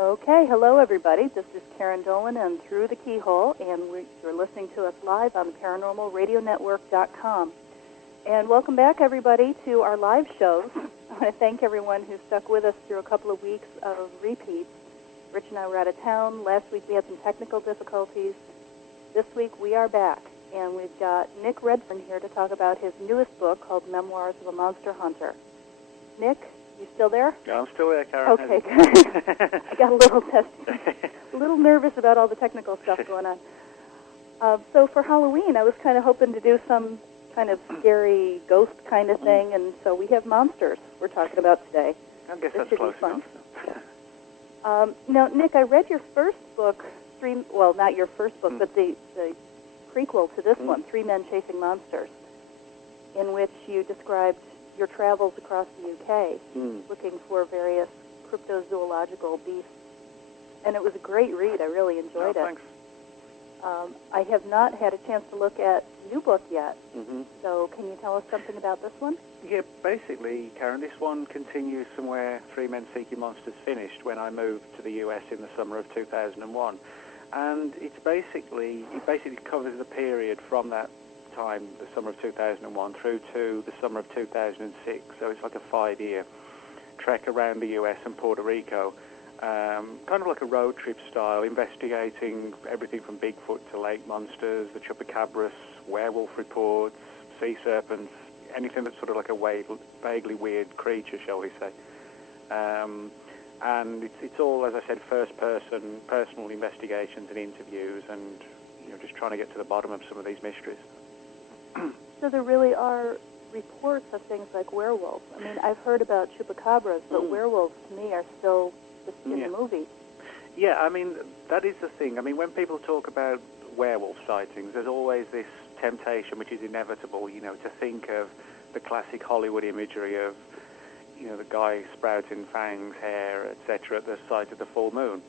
Okay, hello everybody. This is Karyn Dolan and Through the Keyhole, and you're listening to us live on the ParanormalRadioNetwork.com. And welcome back, everybody, to our live shows. I want to thank everyone who stuck with us through a couple of weeks of repeats. Rich and I were out of town. Last week we had some technical difficulties. This week we are back, and we've got Nick Redfern here to talk about his newest book called Memoirs of a Monster Hunter. Nick, you still there? Yeah, I'm still there, Karyn. Okay, good. I got a little testy. A little nervous about all the technical stuff going on. So for Halloween, I was kind of hoping to do some kind of scary ghost kind of thing, and so we have monsters we're talking about today. I guess that's close enough. Now, Nick, I read your first book, not your first book, but the prequel to this one, Three Men Chasing Monsters, in which you described your travels across the UK looking for various cryptozoological beasts. And it was a great read. I really enjoyed it. Thanks. I have not had a chance to look at the new book yet. So can you tell us something about this one? Yeah, basically, Karyn, this one continues from where Three Men Seeking Monsters finished when I moved to the US in the summer of 2001. And it basically covers the period from that time, the summer of 2001, through to the summer of 2006. So it's like a 5-year trek around the US and Puerto Rico, kind of like a road trip style, investigating everything from Bigfoot to lake monsters, the chupacabras, werewolf reports, sea serpents, anything that's sort of like a vaguely weird creature, shall we say. And it's all, as I said, first-person, personal investigations and interviews, and just trying to get to the bottom of some of these mysteries. So there really are reports of things like werewolves. I mean, I've heard about chupacabras, but werewolves, to me, are still just in the movie. Yeah, I mean, that is the thing. I mean, when people talk about werewolf sightings, there's always this temptation, which is inevitable, to think of the classic Hollywood imagery of, the guy sprouting fangs, hair, etc., at the sight of the full moon.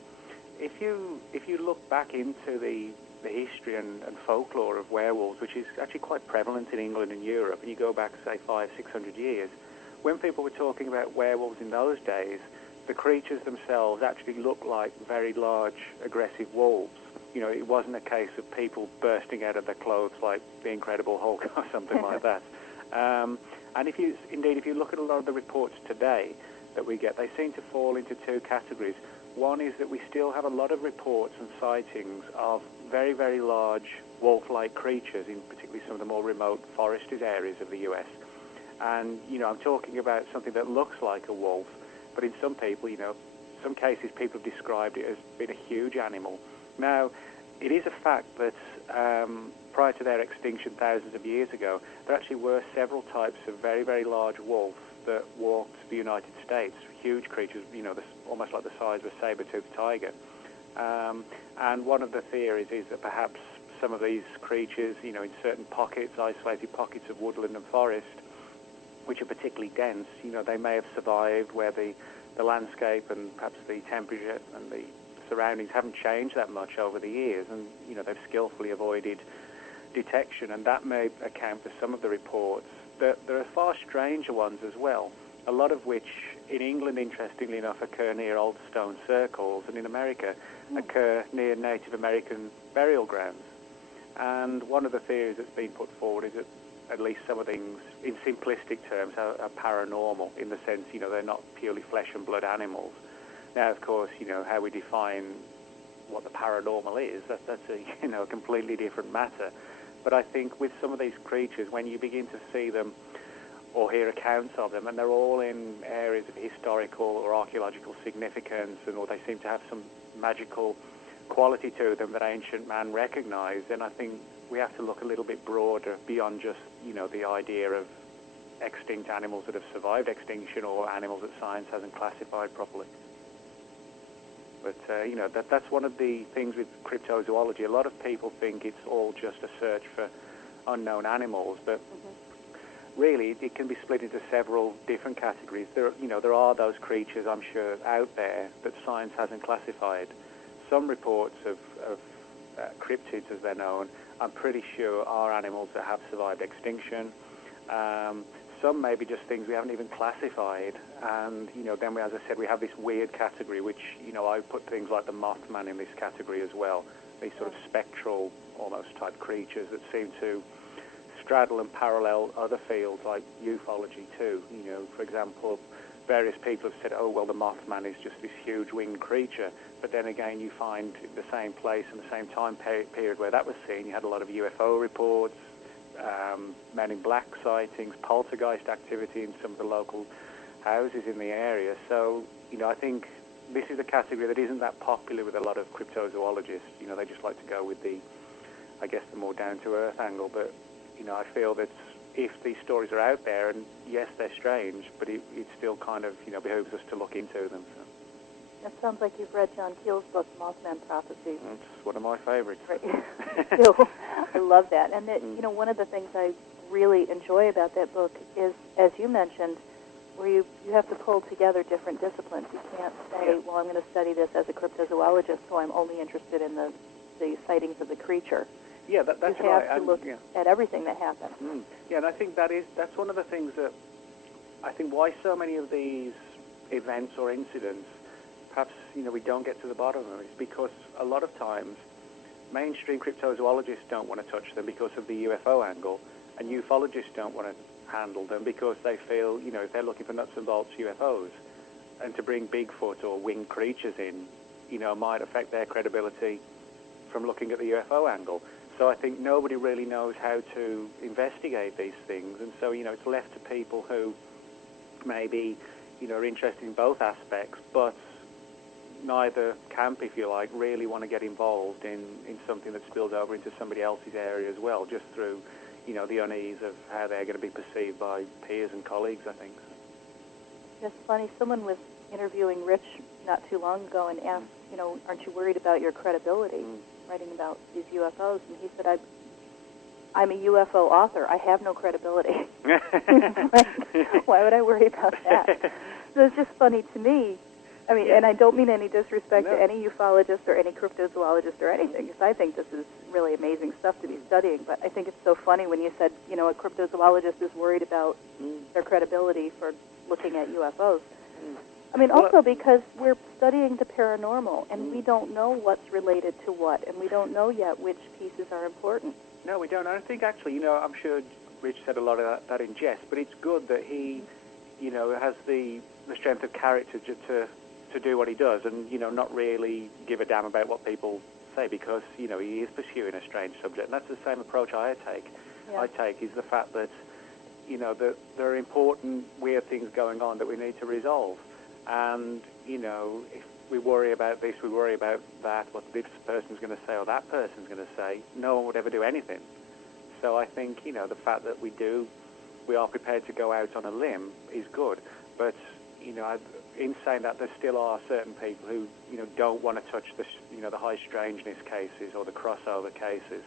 If you look back into the history and folklore of werewolves, which is actually quite prevalent in England and Europe, and you go back, say, 500-600 years, when people were talking about werewolves in those days, the creatures themselves actually looked like very large, aggressive wolves. It wasn't a case of people bursting out of their clothes like the Incredible Hulk or something like that. And if you look at a lot of the reports today that we get, they seem to fall into two categories. One is that we still have a lot of reports and sightings of very, very large wolf-like creatures, in particularly some of the more remote forested areas of the U.S. And, I'm talking about something that looks like a wolf, but in some people, some cases people have described it as being a huge animal. Now, it is a fact that prior to their extinction thousands of years ago, there actually were several types of very, very large wolves that walked the United States, huge creatures, almost like the size of a saber-toothed tiger. And one of the theories is that perhaps some of these creatures, in certain pockets, isolated pockets of woodland and forest, which are particularly dense, they may have survived where the landscape and perhaps the temperature and the surroundings haven't changed that much over the years, and, they've skillfully avoided detection, and that may account for some of the reports. There are far stranger ones as well, a lot of which in England, interestingly enough, occur near old stone circles, and in America occur near Native American burial grounds. And one of the theories that's been put forward is that at least some of things, in simplistic terms, are paranormal, in the sense, they're not purely flesh and blood animals. Now, of course, how we define what the paranormal is, that's a completely different matter. But I think with some of these creatures, when you begin to see them or hear accounts of them, and they're all in areas of historical or archaeological significance, or they seem to have some magical quality to them that ancient man recognized, then I think we have to look a little bit broader beyond just, the idea of extinct animals that have survived extinction or animals that science hasn't classified properly. But, that's one of the things with cryptozoology. A lot of people think it's all just a search for unknown animals, but really it can be split into several different categories. There are those creatures, I'm sure, out there that science hasn't classified. Some reports of cryptids, as they're known, I'm pretty sure are animals that have survived extinction. some may be just things we haven't even classified. And, then as I said, we have this weird category, which, I put things like the Mothman in this category as well. These sort of spectral, almost type creatures that seem to straddle and parallel other fields like ufology too. For example, various people have said, oh, well, the Mothman is just this huge winged creature. But then again, you find the same place and the same time period where that was seen, you had a lot of UFO reports, Men in Black sightings, poltergeist activity in some of the local houses in the area. So, I think this is a category that isn't that popular with a lot of cryptozoologists. They just like to go with the more down-to-earth angle. But, I feel that if these stories are out there, and yes, they're strange, but it still kind of, behooves us to look into them. So. That sounds like you've read John Keel's book, Mothman Prophecies. It's one of my favorites. Right. I love that. And that, one of the things I really enjoy about that book is, as you mentioned, where you have to pull together different disciplines. You can't say, well, I'm going to study this as a cryptozoologist, so I'm only interested in the sightings of the creature. Yeah, that's right. You have to look at everything that happens. Yeah, and I think that's one of the things that I think why so many of these events or incidents, perhaps, we don't get to the bottom of them, is because a lot of times mainstream cryptozoologists don't want to touch them because of the UFO angle, and ufologists don't want to handle them because they feel, if they're looking for nuts and bolts UFOs, and to bring Bigfoot or winged creatures in, might affect their credibility from looking at the UFO angle. So I think nobody really knows how to investigate these things, and so, it's left to people who maybe, are interested in both aspects, but neither camp, if you like, really want to get involved in something that spills over into somebody else's area as well, just through, the unease of how they're going to be perceived by peers and colleagues, I think. It's funny, someone was interviewing Rich not too long ago and asked, aren't you worried about your credibility writing about these UFOs? And he said, I'm a UFO author. I have no credibility. Why would I worry about that? So it's just funny to me. I mean, and I don't mean any disrespect to any ufologist or any cryptozoologist or anything, because I think this is really amazing stuff to be studying. But I think it's so funny when you said, a cryptozoologist is worried about their credibility for looking at UFOs. I mean, also because we're studying the paranormal, and we don't know what's related to what, and we don't know yet which pieces are important. No, we don't. I think actually, I'm sure Rich said a lot of that in jest, but it's good that he, has the strength of character to do what he does, and not really give a damn about what people say, because he is pursuing a strange subject, and that's the same approach I take is the fact that that there are important weird things going on that we need to resolve, and if we worry about this, we worry about that, what this person's going to say or that person's going to say, no one would ever do anything. So I think the fact that we are prepared to go out on a limb is good, but in saying that, there still are certain people who, don't want to touch the high strangeness cases or the crossover cases,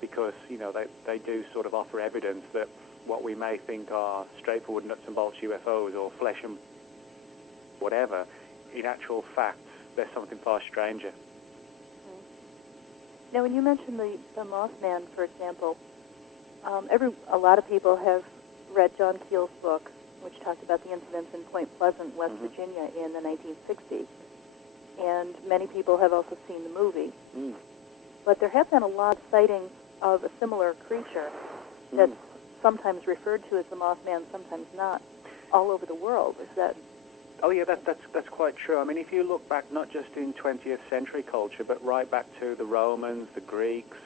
because, they do sort of offer evidence that what we may think are straightforward nuts and bolts UFOs or flesh and whatever, in actual fact, there's something far stranger. Now, when you mentioned the Mothman, for example, a lot of people have read John Keel's book, which talked about the incidents in Point Pleasant, West Virginia, in the 1960s. And many people have also seen the movie. But there have been a lot of sightings of a similar creature that's sometimes referred to as the Mothman, sometimes not, all over the world. Is that... Oh, yeah, that's quite true. I mean, if you look back not just in 20th century culture, but right back to the Romans, the Greeks...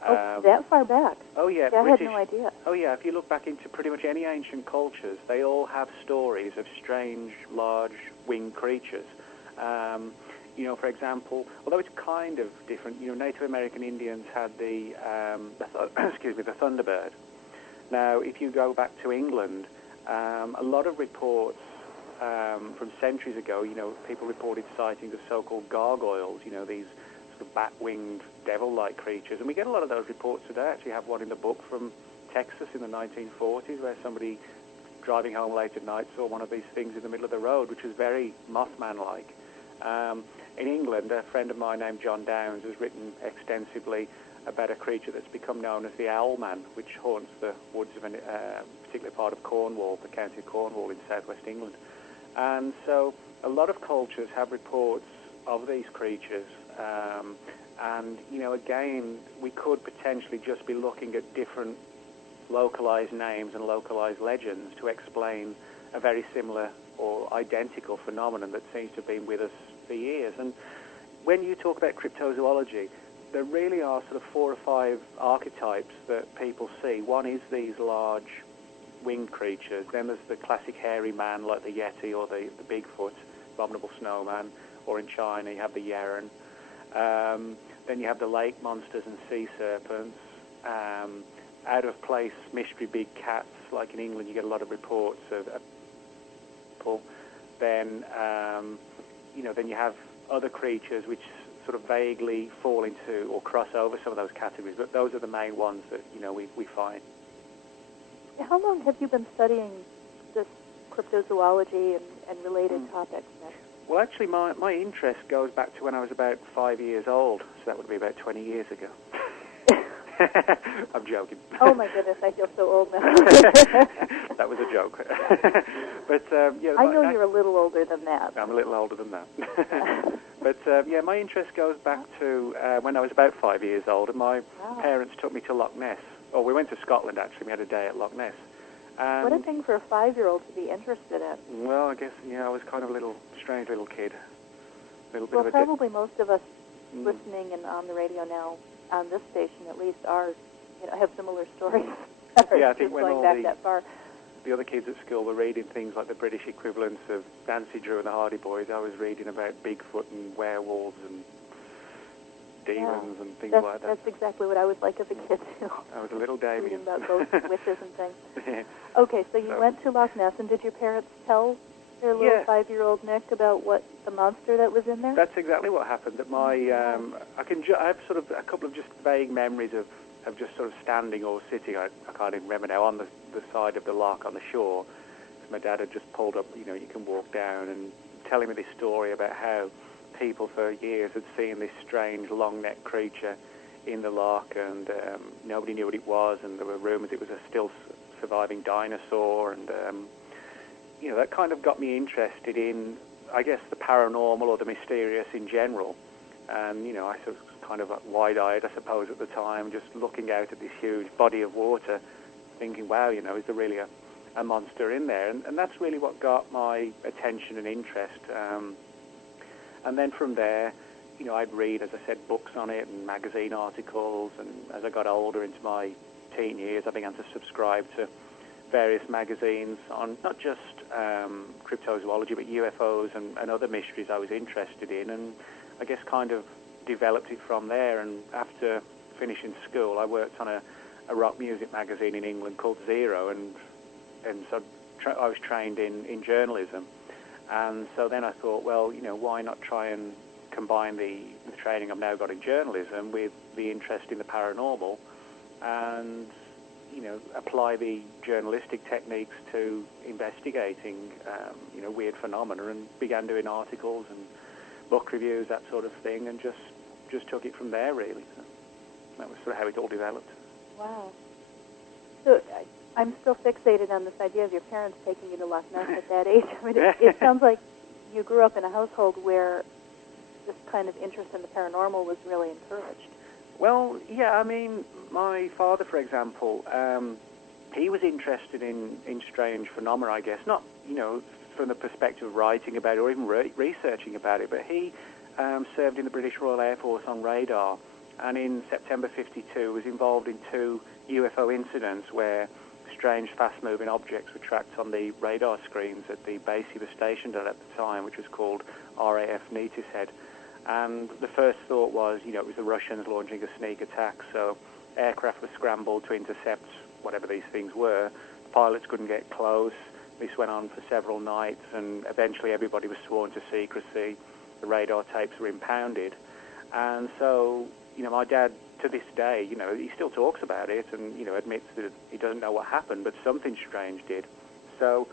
that far back? Oh, yeah. I had no idea. Oh, yeah, if you look back into pretty much any ancient cultures, they all have stories of strange, large, winged creatures. For example, although it's kind of different, Native American Indians had the Thunderbird. Now, if you go back to England, a lot of reports from centuries ago, people reported sightings of so-called gargoyles, these sort of bat-winged, devil-like creatures. And we get a lot of those reports today. I actually have one in the book from Texas in the 1940s, where somebody driving home late at night saw one of these things in the middle of the road, which was very Mothman-like. In England, a friend of mine named John Downs has written extensively about a creature that's become known as the Owl Man, which haunts the woods of a particular part of Cornwall, the county of Cornwall in southwest England. And so a lot of cultures have reports of these creatures. And, again, we could potentially just be looking at different localized names and localized legends to explain a very similar or identical phenomenon that seems to have been with us for years. And when you talk about cryptozoology, there really are sort of 4 or 5 archetypes that people see. One is these large winged creatures. Then there's the classic hairy man like the Yeti or the Bigfoot, abominable snowman, or in China you have the Yeren. Then you have the lake monsters and sea serpents. Out-of-place mystery big cats, like in England you get a lot of reports of people. Then, then you have other creatures which sort of vaguely fall into or cross over some of those categories, but those are the main ones that, we find. How long have you been studying this cryptozoology and related topics? Well, actually, my interest goes back to when I was about 5 years old, so that would be about 20 years ago. I'm joking. Oh, my goodness, I feel so old now. That was a joke. But I know you're a little older than that. I'm a little older than that. But, my interest goes back to when I was about 5 years old, and my parents took me to Loch Ness. Oh, we went to Scotland, actually. We had a day at Loch Ness. And what a thing for a 5-year-old to be interested in. Well, I guess, I was kind of a strange little kid. Well, probably most of us listening and on the radio now, on this station at least, have similar stories. Yeah, I think when going back that far. The other kids at school were reading things like the British equivalents of Nancy Drew and the Hardy Boys. I was reading about Bigfoot and werewolves and demons and things like that. That's exactly what I was like as a kid, too. I was a little Damien. Reading about ghosts, witches, and things. Yeah. Okay, so you went to Loch Ness, and did your parents tell their little 5-year-old Nick about what the monster that was in there? That's exactly what happened. That my I have sort of a couple of just vague memories of just sort of standing or sitting. I can't even remember now, on the side of the loch on the shore. My dad had just pulled up. You can walk down, and telling me this story about how people for years had seen this strange long-necked creature in the loch, and nobody knew what it was, and there were rumors it was a still surviving dinosaur, and that kind of got me interested in, I guess, the paranormal or the mysterious in general. And I sort of kind of wide-eyed, I suppose, at the time, just looking out at this huge body of water, thinking, wow, is there really a monster in there? And that's really what got my attention and interest. And then from there, I'd read, as I said, books on it and magazine articles. And as I got older into my teen years, I began to subscribe to various magazines on not just cryptozoology, but UFOs and other mysteries I was interested in. And I guess kind of developed it from there. And after finishing school, I worked on a rock music magazine in England called Zero. And so I was trained in journalism. And so then I thought, well, why not try and combine the training I've now got in journalism with the interest in the paranormal and, apply the journalistic techniques to investigating, weird phenomena, and began doing articles and book reviews, that sort of thing, and just took it from there, really. So that was sort of how it all developed. Wow. So I'm still fixated on this idea of your parents taking you to Loch Ness at that age. I mean, it sounds like you grew up in a household where this kind of interest in the paranormal was really encouraged. Well, yeah, I mean, my father, for example, he was interested in strange phenomena, I guess, not, from the perspective of writing about it or even researching about it, but he served in the British Royal Air Force on radar, and in September 52 was involved in 2 UFO incidents where strange, fast-moving objects were tracked on the radar screens at the base he was stationed at the time, which was called RAF Neatishead. And the first thought was, it was the Russians launching a sneak attack, so aircraft were scrambled to intercept whatever these things were. The pilots couldn't get close. This went on for several nights, and eventually everybody was sworn to secrecy. The radar tapes were impounded. And so, my dad, to this day, he still talks about it and, admits that he doesn't know what happened, but something strange did. So,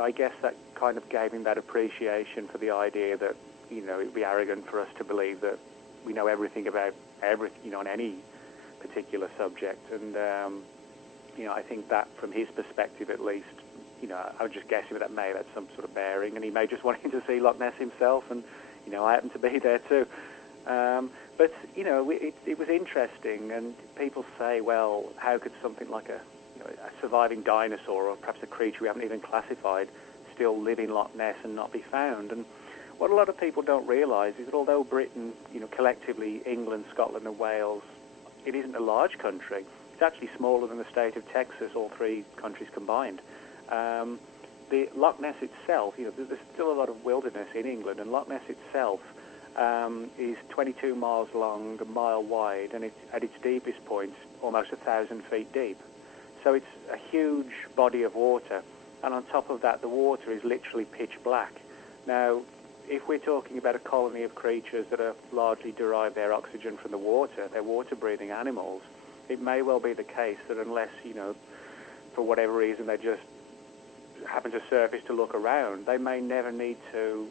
I guess that kind of gave him that appreciation for the idea that, it would be arrogant for us to believe that we know everything about everything, on any particular subject. And, I think that from his perspective at least, I would just guess that may have had some sort of bearing, and he may just wanting to see Loch Ness himself, and, I happen to be there too. But, it was interesting, and people say, well, how could something like a surviving dinosaur, or perhaps a creature we haven't even classified, still live in Loch Ness and not be found? And what a lot of people don't realise is that although Britain, collectively, England, Scotland and Wales, it isn't a large country. It's actually smaller than the state of Texas, all three countries combined. The Loch Ness itself, there's still a lot of wilderness in England, and Loch Ness itself is 22 miles long, a mile wide, and it's at its deepest point almost 1,000 feet deep. So it's a huge body of water, and on top of that, the water is literally pitch black. Now, if we're talking about a colony of creatures that are largely derive their oxygen from the water, they're water-breathing animals, it may well be the case that unless, for whatever reason, they just happen to surface to look around, they may never need to,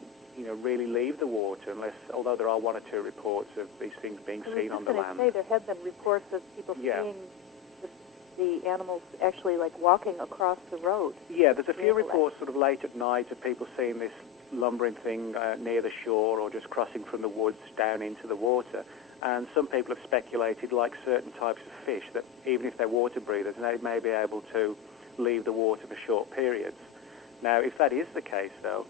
really leave the water unless, although there are one or two reports of these things being seen on the land. There have been reports of people seeing the animals actually like walking across the road. Yeah, there's a few reports sort of late at night of people seeing this lumbering thing near the shore or just crossing from the woods down into the water. And some people have speculated, like certain types of fish, that even if they're water breathers, they may be able to leave the water for short periods. Now, if that is the case, though,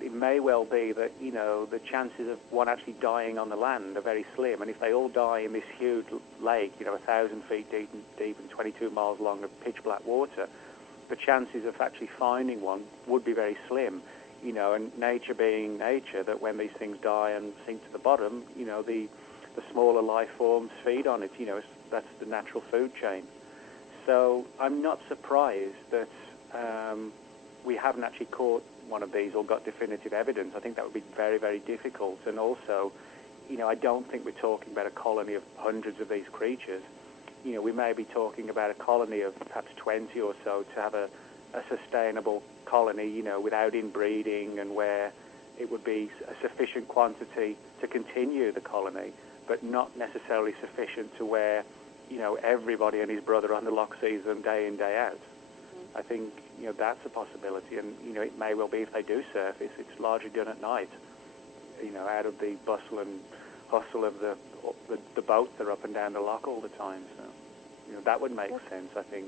it may well be that, the chances of one actually dying on the land are very slim. And if they all die in this huge lake, 1,000 feet deep and 22 miles long of pitch black water, the chances of actually finding one would be very slim. And nature being nature, that when these things die and sink to the bottom, the smaller life forms feed on it. That's the natural food chain. So I'm not surprised that we haven't actually caught one of these or got definitive evidence. I think that would be very, very difficult. And also, I don't think we're talking about a colony of hundreds of these creatures. We may be talking about a colony of perhaps 20 or so to have a sustainable colony, without inbreeding, and where it would be a sufficient quantity to continue the colony, but not necessarily sufficient to where, everybody and his brother on the loch sees them day in, day out. I think, that's a possibility, and, it may well be if they do surface, it's largely done at night, out of the bustle and hustle of the boats that are up and down the loch all the time. So, that would make sense, I think.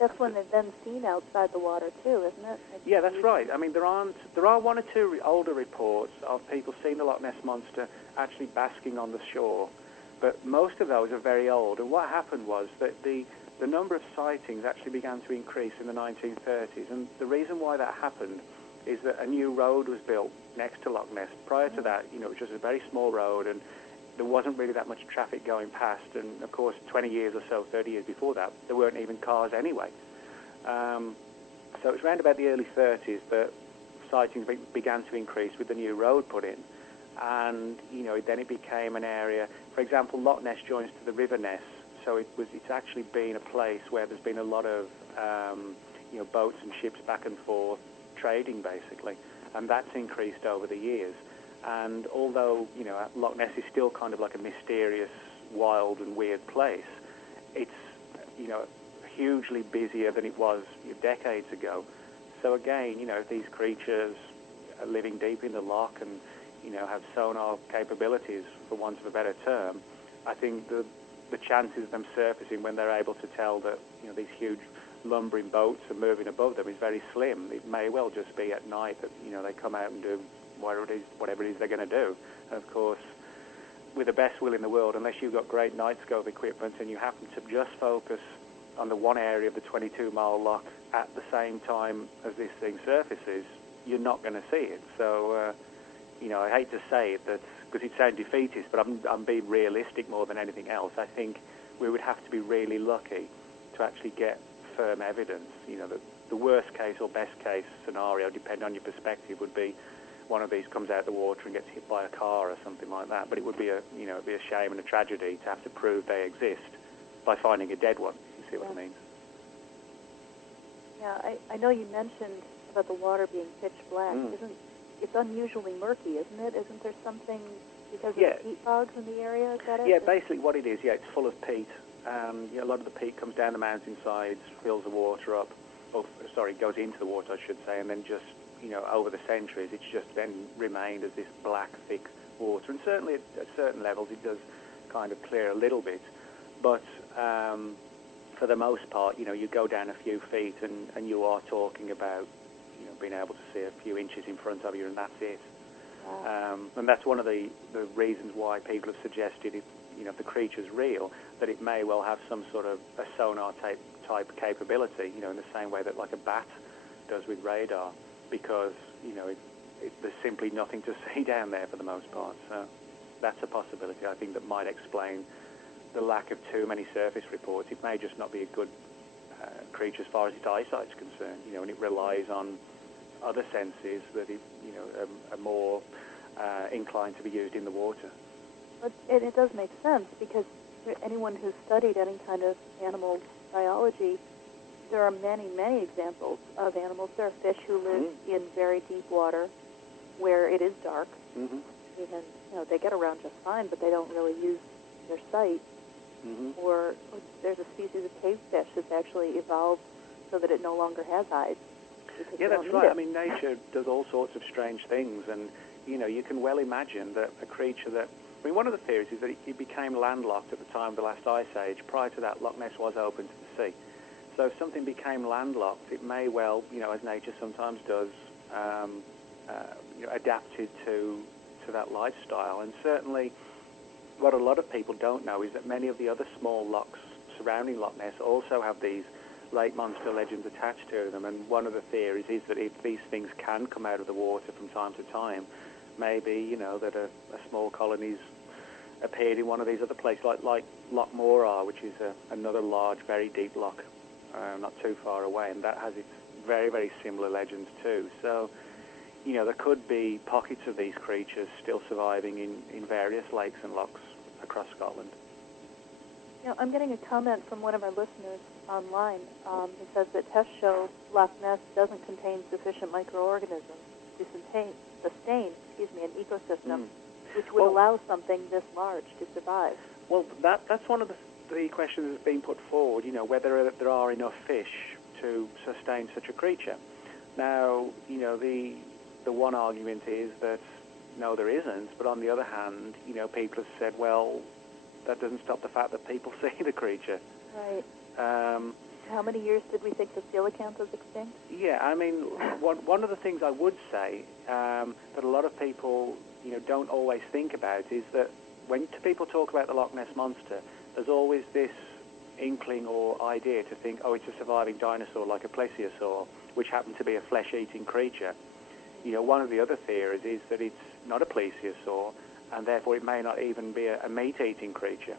That's when they've been seen outside the water, too, isn't it? Yeah, that's right. I mean, there are one or two older reports of people seeing the Loch Ness Monster actually basking on the shore, but most of those are very old. And what happened was that the number of sightings actually began to increase in the 1930s, and the reason why that happened is that a new road was built next to Loch Ness. Prior to that, it was just a very small road, and there wasn't really that much traffic going past, and of course 20 years or so, 30 years before that, there weren't even cars anyway. So it was around about the early 30s that sightings began to increase with the new road put in, and then it became an area. For example, Loch Ness joins to the River Ness, so it's actually been a place where there's been a lot of boats and ships back and forth trading basically, and that's increased over the years. And although, Loch Ness is still kind of like a mysterious, wild and weird place, it's, hugely busier than it was decades ago. So again, if these creatures are living deep in the loch and, have sonar capabilities, for want of a better term, I think the chances of them surfacing when they're able to tell that, these huge lumbering boats are moving above them is very slim. It may well just be at night that, they come out and do whatever it is they're going to do. And of course, with the best will in the world, unless you've got great night scope equipment and you happen to just focus on the one area of the 22-mile loch at the same time as this thing surfaces, you're not going to see it. So, I hate to say it, because it sounds defeatist, but I'm being realistic more than anything else. I think we would have to be really lucky to actually get firm evidence. The worst case or best case scenario, depending on your perspective, would be one of these comes out of the water and gets hit by a car or something like that. But it would be a shame and a tragedy to have to prove they exist by finding a dead one. You see what I mean? Yeah, I know you mentioned about the water being pitch black. It's unusually murky, isn't it? Isn't there something because of the peat bogs in the area? Is that it? Yeah, basically what it is, it's full of peat. and a lot of the peat comes down the mountainsides, fills the water up, goes into the water, I should say, and then just, over the centuries, it's just then remained as this black, thick water. And certainly at certain levels, it does kind of clear a little bit. But for the most part, you go down a few feet and you are talking about, being able to see a few inches in front of you, and that's it. Wow. And that's one of the reasons why people have suggested, if the creature's real, that it may well have some sort of a sonar type capability, in the same way that like a bat does with radar, because, there's simply nothing to see down there for the most part. So that's a possibility, I think, that might explain the lack of too many surface reports. It may just not be a good creature as far as its eyesight's concerned, and it relies on other senses that are more inclined to be used in the water. But it does make sense, because anyone who's studied any kind of animal biology, there are many, many examples of animals. There are fish who live in very deep water where it is dark. Mm-hmm. Even, they get around just fine, but they don't really use their sight. Mm-hmm. Or there's a species of cavefish that's actually evolved so that it no longer has eyes. Yeah, that's right. I mean, nature does all sorts of strange things, and, you can well imagine that a creature that... I mean, one of the theories is that it became landlocked at the time of the last ice age. Prior to that, Loch Ness was open to the sea. So if something became landlocked, it may well, as nature sometimes does, adapted to that lifestyle. And certainly what a lot of people don't know is that many of the other small lochs surrounding Loch Ness also have these lake monster legends attached to them. And one of the theories is that if these things can come out of the water from time to time, maybe, that a small colony's appeared in one of these other places, like Loch Morar, which is another large, very deep loch, not too far away, and that has its very, very similar legends too. So, there could be pockets of these creatures still surviving in various lakes and lochs across Scotland. I'm getting a comment from one of our listeners online. It says that tests show Loch Ness doesn't contain sufficient microorganisms to sustain an ecosystem which would allow something this large to survive. Well, that's one of the questions that's been put forward, whether there are enough fish to sustain such a creature. Now, the one argument is that, no, there isn't, but on the other hand, people have said, well, that doesn't stop the fact that people see the creature. Right. How many years did we think the coelacanth was extinct? Yeah, I mean, one of the things I would say that a lot of people, don't always think about is that when people talk about the Loch Ness Monster, there's always this inkling or idea to think, oh, it's a surviving dinosaur like a plesiosaur, which happened to be a flesh-eating creature. One of the other theories is that it's not a plesiosaur, and therefore it may not even be a meat-eating creature,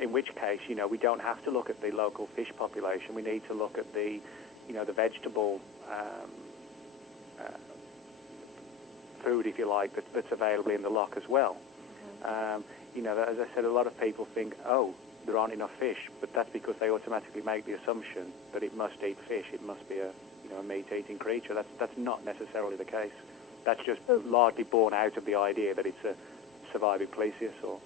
in which case, we don't have to look at the local fish population. We need to look at the vegetable food, if you like, that's available in the loch as well. Mm-hmm. As I said, a lot of people think, oh, there aren't enough fish, but that's because they automatically make the assumption that it must eat fish. It must be a meat-eating creature. That's not necessarily the case. That's just largely born out of the idea that it's a surviving plesiosaur.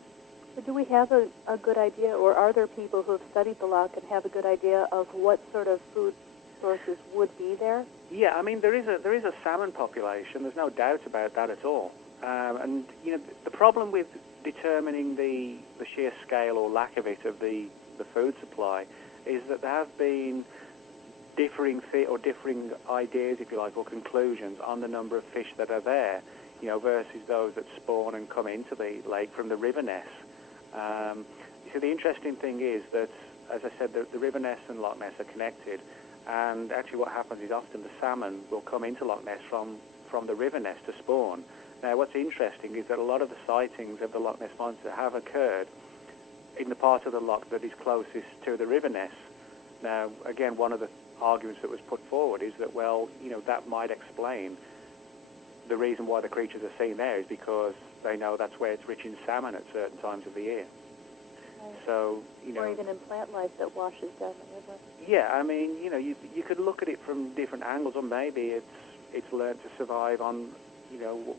So do we have a good idea, or are there people who have studied the loch and have a good idea of what sort of food sources would be there? Yeah, I mean, there is a salmon population. There's no doubt about that at all. And the problem with determining the sheer scale or lack of it of the food supply is that there have been differing ideas, if you like, or conclusions on the number of fish that are there, versus those that spawn and come into the lake from the River Ness. So the interesting thing is that, as I said, the River Ness and Loch Ness are connected, and actually what happens is often the salmon will come into Loch Ness from the River Ness to spawn. Now, what's interesting is that a lot of the sightings of the Loch Ness Monster have occurred in the part of the loch that is closest to the River Ness. Now, again, one of the arguments that was put forward is that, well, that might explain the reason why the creatures are seen there is because they know that's where it's rich in salmon at certain times of the year. Right. So, or even in plant life that washes down the river. Yeah, I mean, you could look at it from different angles, or maybe it's learned to survive on,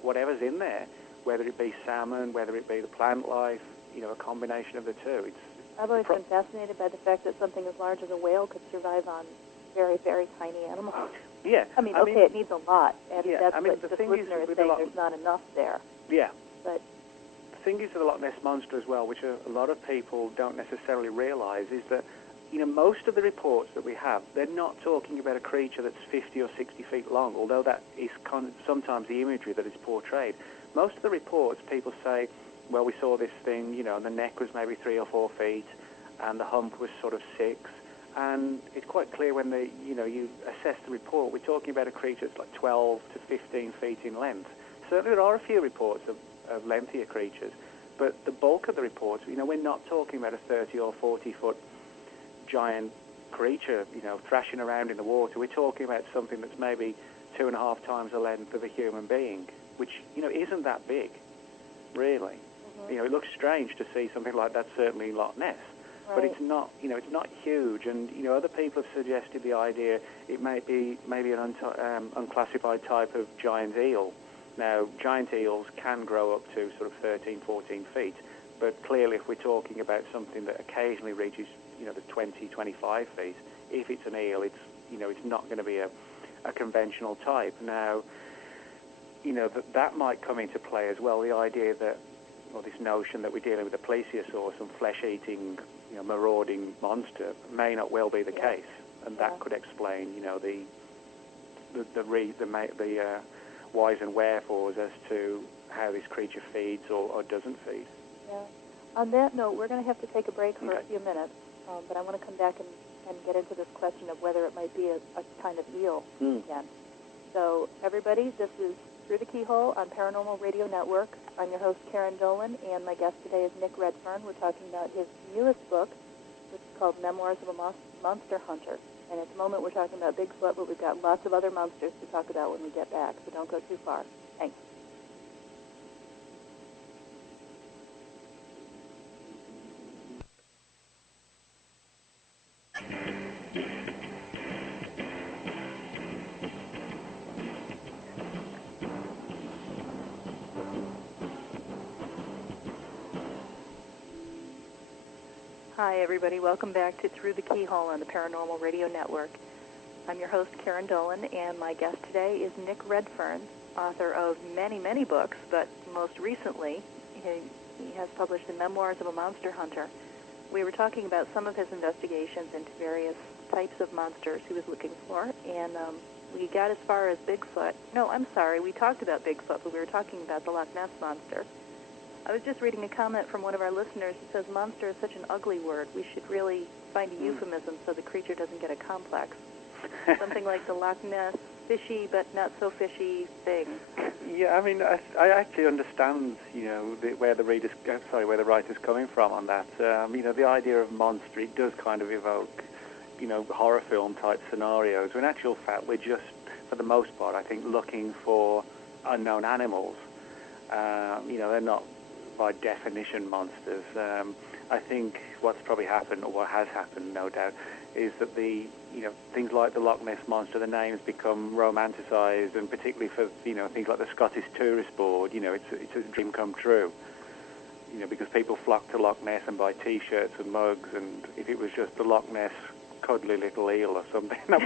whatever's in there, whether it be salmon, whether it be the plant life, a combination of the two. I've always been fascinated by the fact that something as large as a whale could survive on very, very tiny animals. Yeah. I mean, it needs a lot, and that's what the this thing listener is saying, there's not enough there. Yeah. But the thing is with the Loch Ness Monster as well, which a lot of people don't necessarily realize, is that, most of the reports that we have, they're not talking about a creature that's 50 or 60 feet long, although that is sometimes the imagery that is portrayed. Most of the reports, people say, well, we saw this thing, and the neck was maybe 3 or 4 feet, and the hump was sort of 6. And it's quite clear when you assess the report, we're talking about a creature that's like 12 to 15 feet in length. Certainly there are a few reports of lengthier creatures, but the bulk of the reports, we're not talking about a 30 or 40 foot giant creature, thrashing around in the water. We're talking about something that's maybe 2.5 times the length of a human being, which, isn't that big, really. Mm-hmm. It looks strange to see something like that, certainly in Loch Ness. Right. But it's not, it's not huge. And, other people have suggested the idea it might be maybe an unclassified type of giant eel. Now, giant eels can grow up to sort of 13, 14 feet. But clearly, if we're talking about something that occasionally reaches, the 20, 25 feet, if it's an eel, it's not going to be a conventional type. Now, that might come into play as well, the idea that, or this notion that we're dealing with a plesiosaur, some flesh-eating, marauding monster, may not well be the case, and that could explain, the whys and wherefores as to how this creature feeds or doesn't feed. Yeah. On that note, we're going to have to take a break for a few minutes, but I want to come back and get into this question of whether it might be a kind of eel again. So, everybody, this is Through the Keyhole on Paranormal Radio Network. I'm your host, Karyn Dolan, and my guest today is Nick Redfern. We're talking about his newest book, which is called Memoirs of a Monster Hunter. And at the moment, we're talking about Bigfoot, but we've got lots of other monsters to talk about when we get back, so don't go too far. Thanks. Hi, everybody. Welcome back to Through the Keyhole on the Paranormal Radio Network. I'm your host, Karyn Dolan, and my guest today is Nick Redfern, author of many, many books, but most recently he has published the Memoirs of a Monster Hunter. We were talking about some of his investigations into various types of monsters he was looking for, and we got as far as Bigfoot. No, I'm sorry, we talked about Bigfoot, but we were talking about the Loch Ness Monster. I was just reading a comment from one of our listeners who says monster is such an ugly word. We should really find a euphemism so the creature doesn't get a complex. Something like the Loch Ness fishy but not so fishy thing. Yeah, I mean, I actually understand, where the writer's coming from on that. The idea of monster, it does kind of evoke, horror film type scenarios. In actual fact, we're just, for the most part, I think, looking for unknown animals. They're not by definition monsters. I think what's probably happened, or what has happened, no doubt, is that things like the Loch Ness Monster, the names become romanticized, and particularly for, things like the Scottish Tourist Board, it's a dream come true. Because people flock to Loch Ness and buy T-shirts and mugs, and if it was just the Loch Ness cuddly little eel or something, that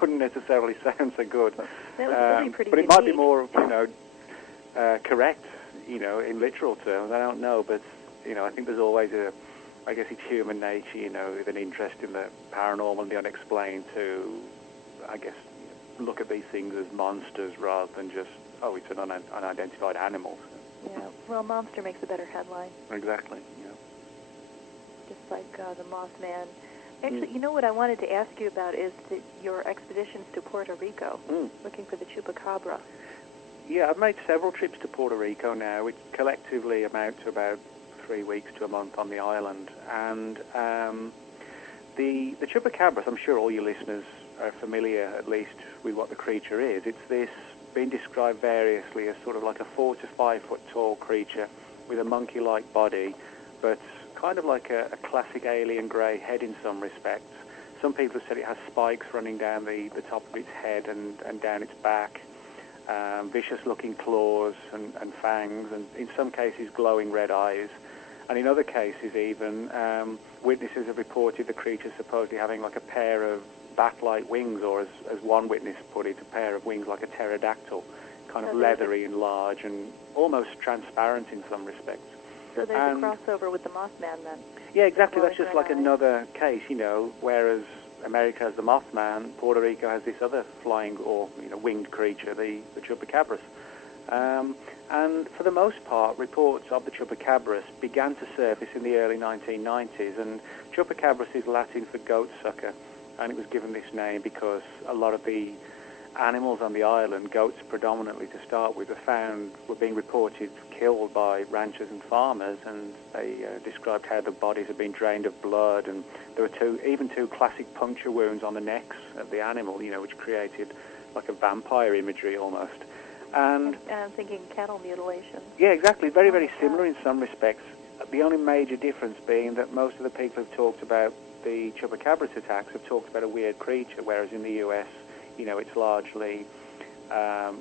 wouldn't necessarily sound so good. That was really pretty but it unique. might be more, correct, in literal terms. I don't know, but I think there's always I guess it's human nature, with an interest in the paranormal and the unexplained, to, I guess, look at these things as monsters rather than just, it's an unidentified animal. Yeah, well, monster makes a better headline. Exactly, yeah. Just like the Mothman. Actually, what I wanted to ask you about is your expeditions to Puerto Rico, looking for the chupacabra. Yeah, I've made several trips to Puerto Rico now, which collectively amount to about 3 weeks to a month on the island. And the chupacabra, I'm sure all your listeners are familiar at least with what the creature is. It's this, been described variously as sort of like a 4 to 5 foot tall creature with a monkey-like body, but kind of like a classic alien grey head in some respects. Some people have said it has spikes running down the top of its head and down its back. Vicious-looking claws and fangs, and in some cases glowing red eyes. And in other cases even, witnesses have reported the creature supposedly having like a pair of bat-like wings, or as one witness put it, a pair of wings like a pterodactyl, kind of leathery and large and almost transparent in some respects. So there's a crossover with the Mothman then? Yeah, exactly. That's just like another case, whereas America has the Mothman, Puerto Rico has this other flying or winged creature, the chupacabras. And for the most part, reports of the chupacabras began to surface in the early 1990s, and chupacabras is Latin for goat sucker, and it was given this name because a lot of the animals on the island, goats predominantly to start with, were being reported killed by ranchers and farmers, and they described how the bodies had been drained of blood, and there were even two classic puncture wounds on the necks of the animal, which created like a vampire imagery almost. And I'm thinking cattle mutilation. Yeah, exactly. Very, very similar in some respects. The only major difference being that most of the people who've talked about the chupacabras attacks have talked about a weird creature, whereas in the US, it's largely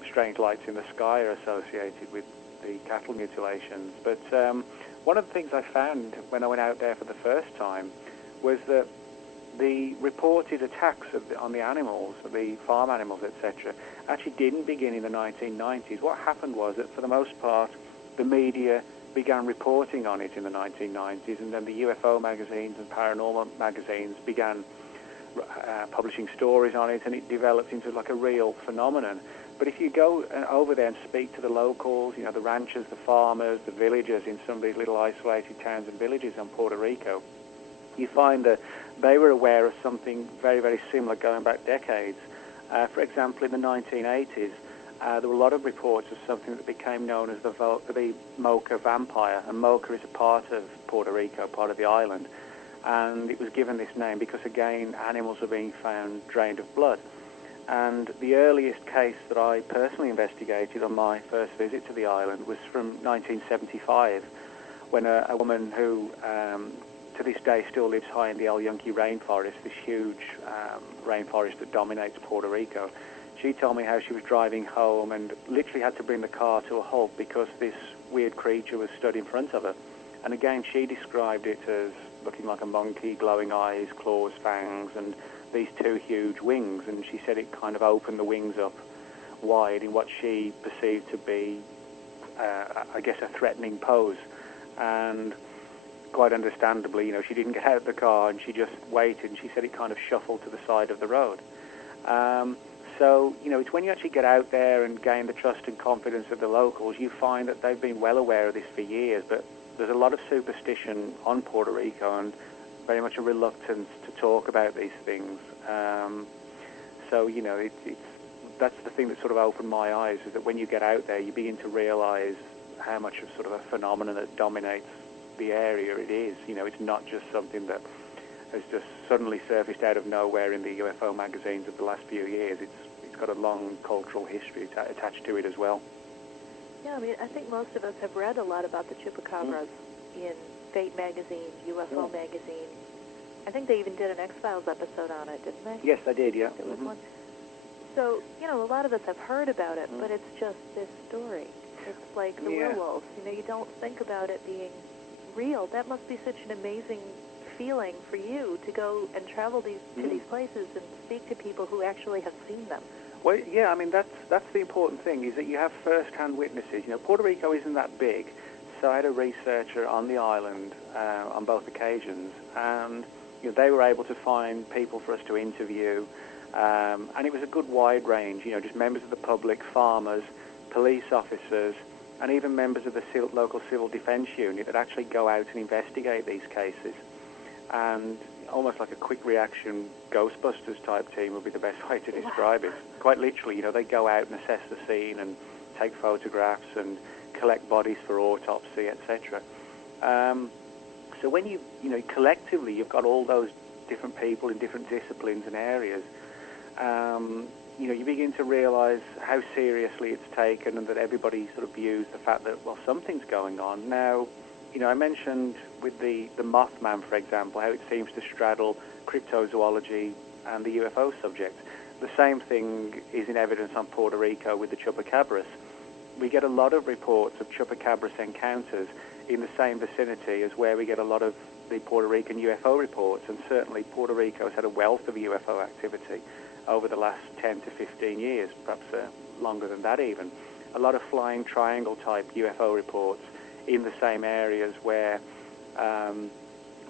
strange lights in the sky are associated with the cattle mutilations. But one of the things I found when I went out there for the first time was that the reported attacks on the animals, the farm animals, etc., actually didn't begin in the 1990s. What happened was that, for the most part, the media began reporting on it in the 1990s, and then the UFO magazines and paranormal magazines began publishing stories on it, and it developed into like a real phenomenon. But if you go over there and speak to the locals, the ranchers, the farmers, the villagers in some of these little isolated towns and villages on Puerto Rico, you find that they were aware of something very, very similar going back decades. For example, in the 1980s, there were a lot of reports of something that became known as the Mocha vampire, and Mocha is a part of Puerto Rico, part of the island, and it was given this name because, again, animals were being found drained of blood. And the earliest case that I personally investigated on my first visit to the island was from 1975, when a woman who to this day still lives high in the El Yunque rainforest, this huge rainforest that dominates Puerto Rico. She told me how she was driving home and literally had to bring the car to a halt because this weird creature was stood in front of her. And again, she described it as looking like a monkey, glowing eyes, claws, fangs, and these two huge wings. And she said it kind of opened the wings up wide in what she perceived to be, I guess, a threatening pose. And quite understandably, she didn't get out of the car and she just waited, and she said it kind of shuffled to the side of the road. So, it's when you actually get out there and gain the trust and confidence of the locals, you find that they've been well aware of this for years, but there's a lot of superstition on Puerto Rico and very much a reluctance to talk about these things. So, that's the thing that sort of opened my eyes, is that when you get out there, you begin to realize how much of sort of a phenomenon that dominates the area it is. It's not just something that has just suddenly surfaced out of nowhere in the UFO magazines of the last few years. It's got a long cultural history attached to it as well. Yeah, I think most of us have read a lot about the chupacabras in Fate magazine, UFO magazine. I think they even did an X-Files episode on it, didn't they? Yes, I did, yeah. There was one. So, a lot of us have heard about it, but it's just this story. It's like the werewolves. You don't think about it being real. That must be such an amazing feeling for you to go and travel to these places and speak to people who actually have seen them. Well, yeah, that's the important thing, is that you have first-hand witnesses. Puerto Rico isn't that big, so I had a researcher on the island on both occasions, and they were able to find people for us to interview, and it was a good wide range, just members of the public, farmers, police officers, and even members of the local civil defense unit that actually go out and investigate these cases. And almost like a quick reaction Ghostbusters type team would be the best way to describe it. Quite literally, they go out and assess the scene and take photographs and collect bodies for autopsy, etc. So when you collectively, you've got all those different people in different disciplines and areas, you begin to realize how seriously it's taken, and that everybody sort of views the fact that, well, something's going on. Now, I mentioned with the Mothman, for example, how it seems to straddle cryptozoology and the UFO subject. The same thing is in evidence on Puerto Rico with the chupacabras. we get a lot of reports of chupacabras encounters in the same vicinity as where we get a lot of the Puerto Rican UFO reports, and certainly Puerto Rico has had a wealth of UFO activity over the last 10 to 15 years, perhaps longer than that even. A lot of flying triangle type UFO reports in the same areas where there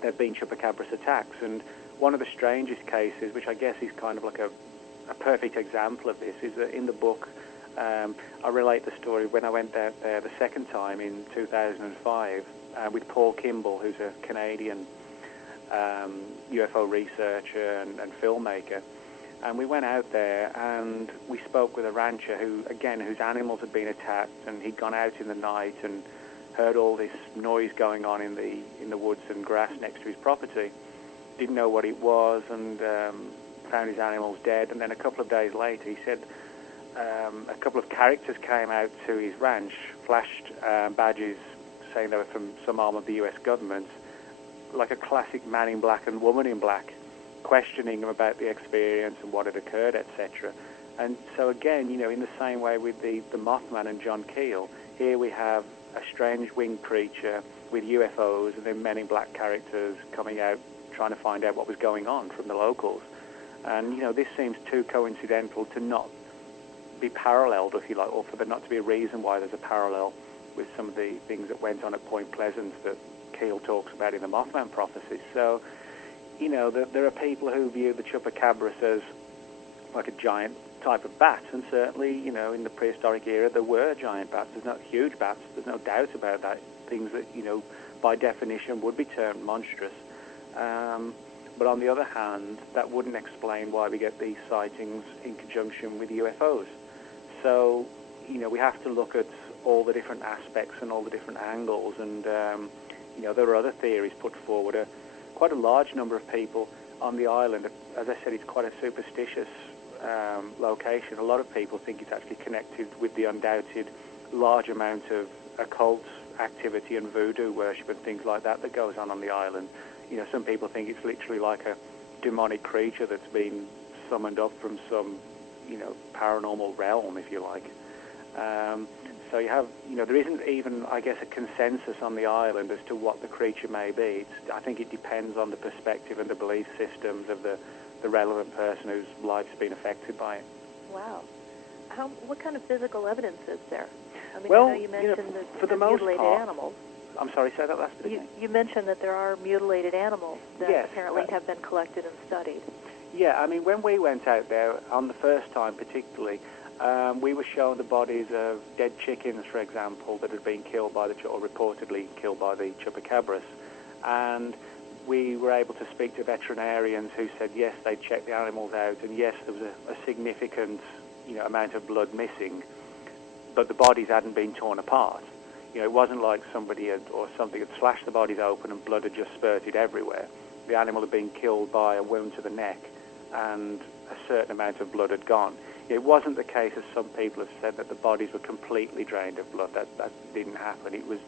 have been chupacabras attacks. And one of the strangest cases, which I guess is kind of like a perfect example of this, is that in the book I relate the story when I went there the second time in 2005 with Paul Kimball, who's a Canadian UFO researcher and filmmaker. And we went out there and we spoke with a rancher whose animals had been attacked, and he'd gone out in the night and heard all this noise going on in the woods and grass next to his property. Didn't know what it was, and found his animals dead. And then a couple of days later, he said a couple of characters came out to his ranch, flashed badges saying they were from some arm of the U.S. government, like a classic man in black and woman in black, questioning him about the experience and what had occurred, etc. And so again, in the same way with the Mothman and John Keel, here we have a strange winged creature with UFOs and then men in black characters coming out trying to find out what was going on from the locals. And, this seems too coincidental to not be paralleled, if you like, or for there not to be a reason why there's a parallel with some of the things that went on at Point Pleasant that Keel talks about in the Mothman prophecies. So, there are people who view the chupacabras as like a giant type of bat, and certainly, in the prehistoric era, there were giant bats. There's not huge bats. There's no doubt about that. Things that, by definition would be termed monstrous. But on the other hand, that wouldn't explain why we get these sightings in conjunction with UFOs. So, we have to look at all the different aspects and all the different angles, and, there are other theories put forward. Quite a large number of people on the island. As I said, it's quite a superstitious location. A lot of people think it's actually connected with the undoubted large amount of occult activity and voodoo worship and things like that goes on the island. Some people think it's literally like a demonic creature that's been summoned up from some, paranormal realm, if you like. So you have, there isn't even, I guess, a consensus on the island as to what the creature may be. I think it depends on the perspective and the belief systems of the relevant person whose life's been affected by it. Wow. What kind of physical evidence is there? I mean, well, I know you mentioned for the most mutilated part, animals. I'm sorry, say that last bit again. You mentioned that there are mutilated animals that yes, apparently have been collected and studied. Yeah, I mean, when we went out there, on the first time particularly, we were shown the bodies of dead chickens, for example, that had been killed by or reportedly killed by the chupacabras. And we were able to speak to veterinarians who said, yes, they'd checked the animals out, and yes, there was a significant, amount of blood missing, but the bodies hadn't been torn apart. It wasn't like somebody or something had slashed the bodies open and blood had just spurted everywhere. The animal had been killed by a wound to the neck, and a certain amount of blood had gone. It wasn't the case, as some people have said, that the bodies were completely drained of blood. That didn't happen. It was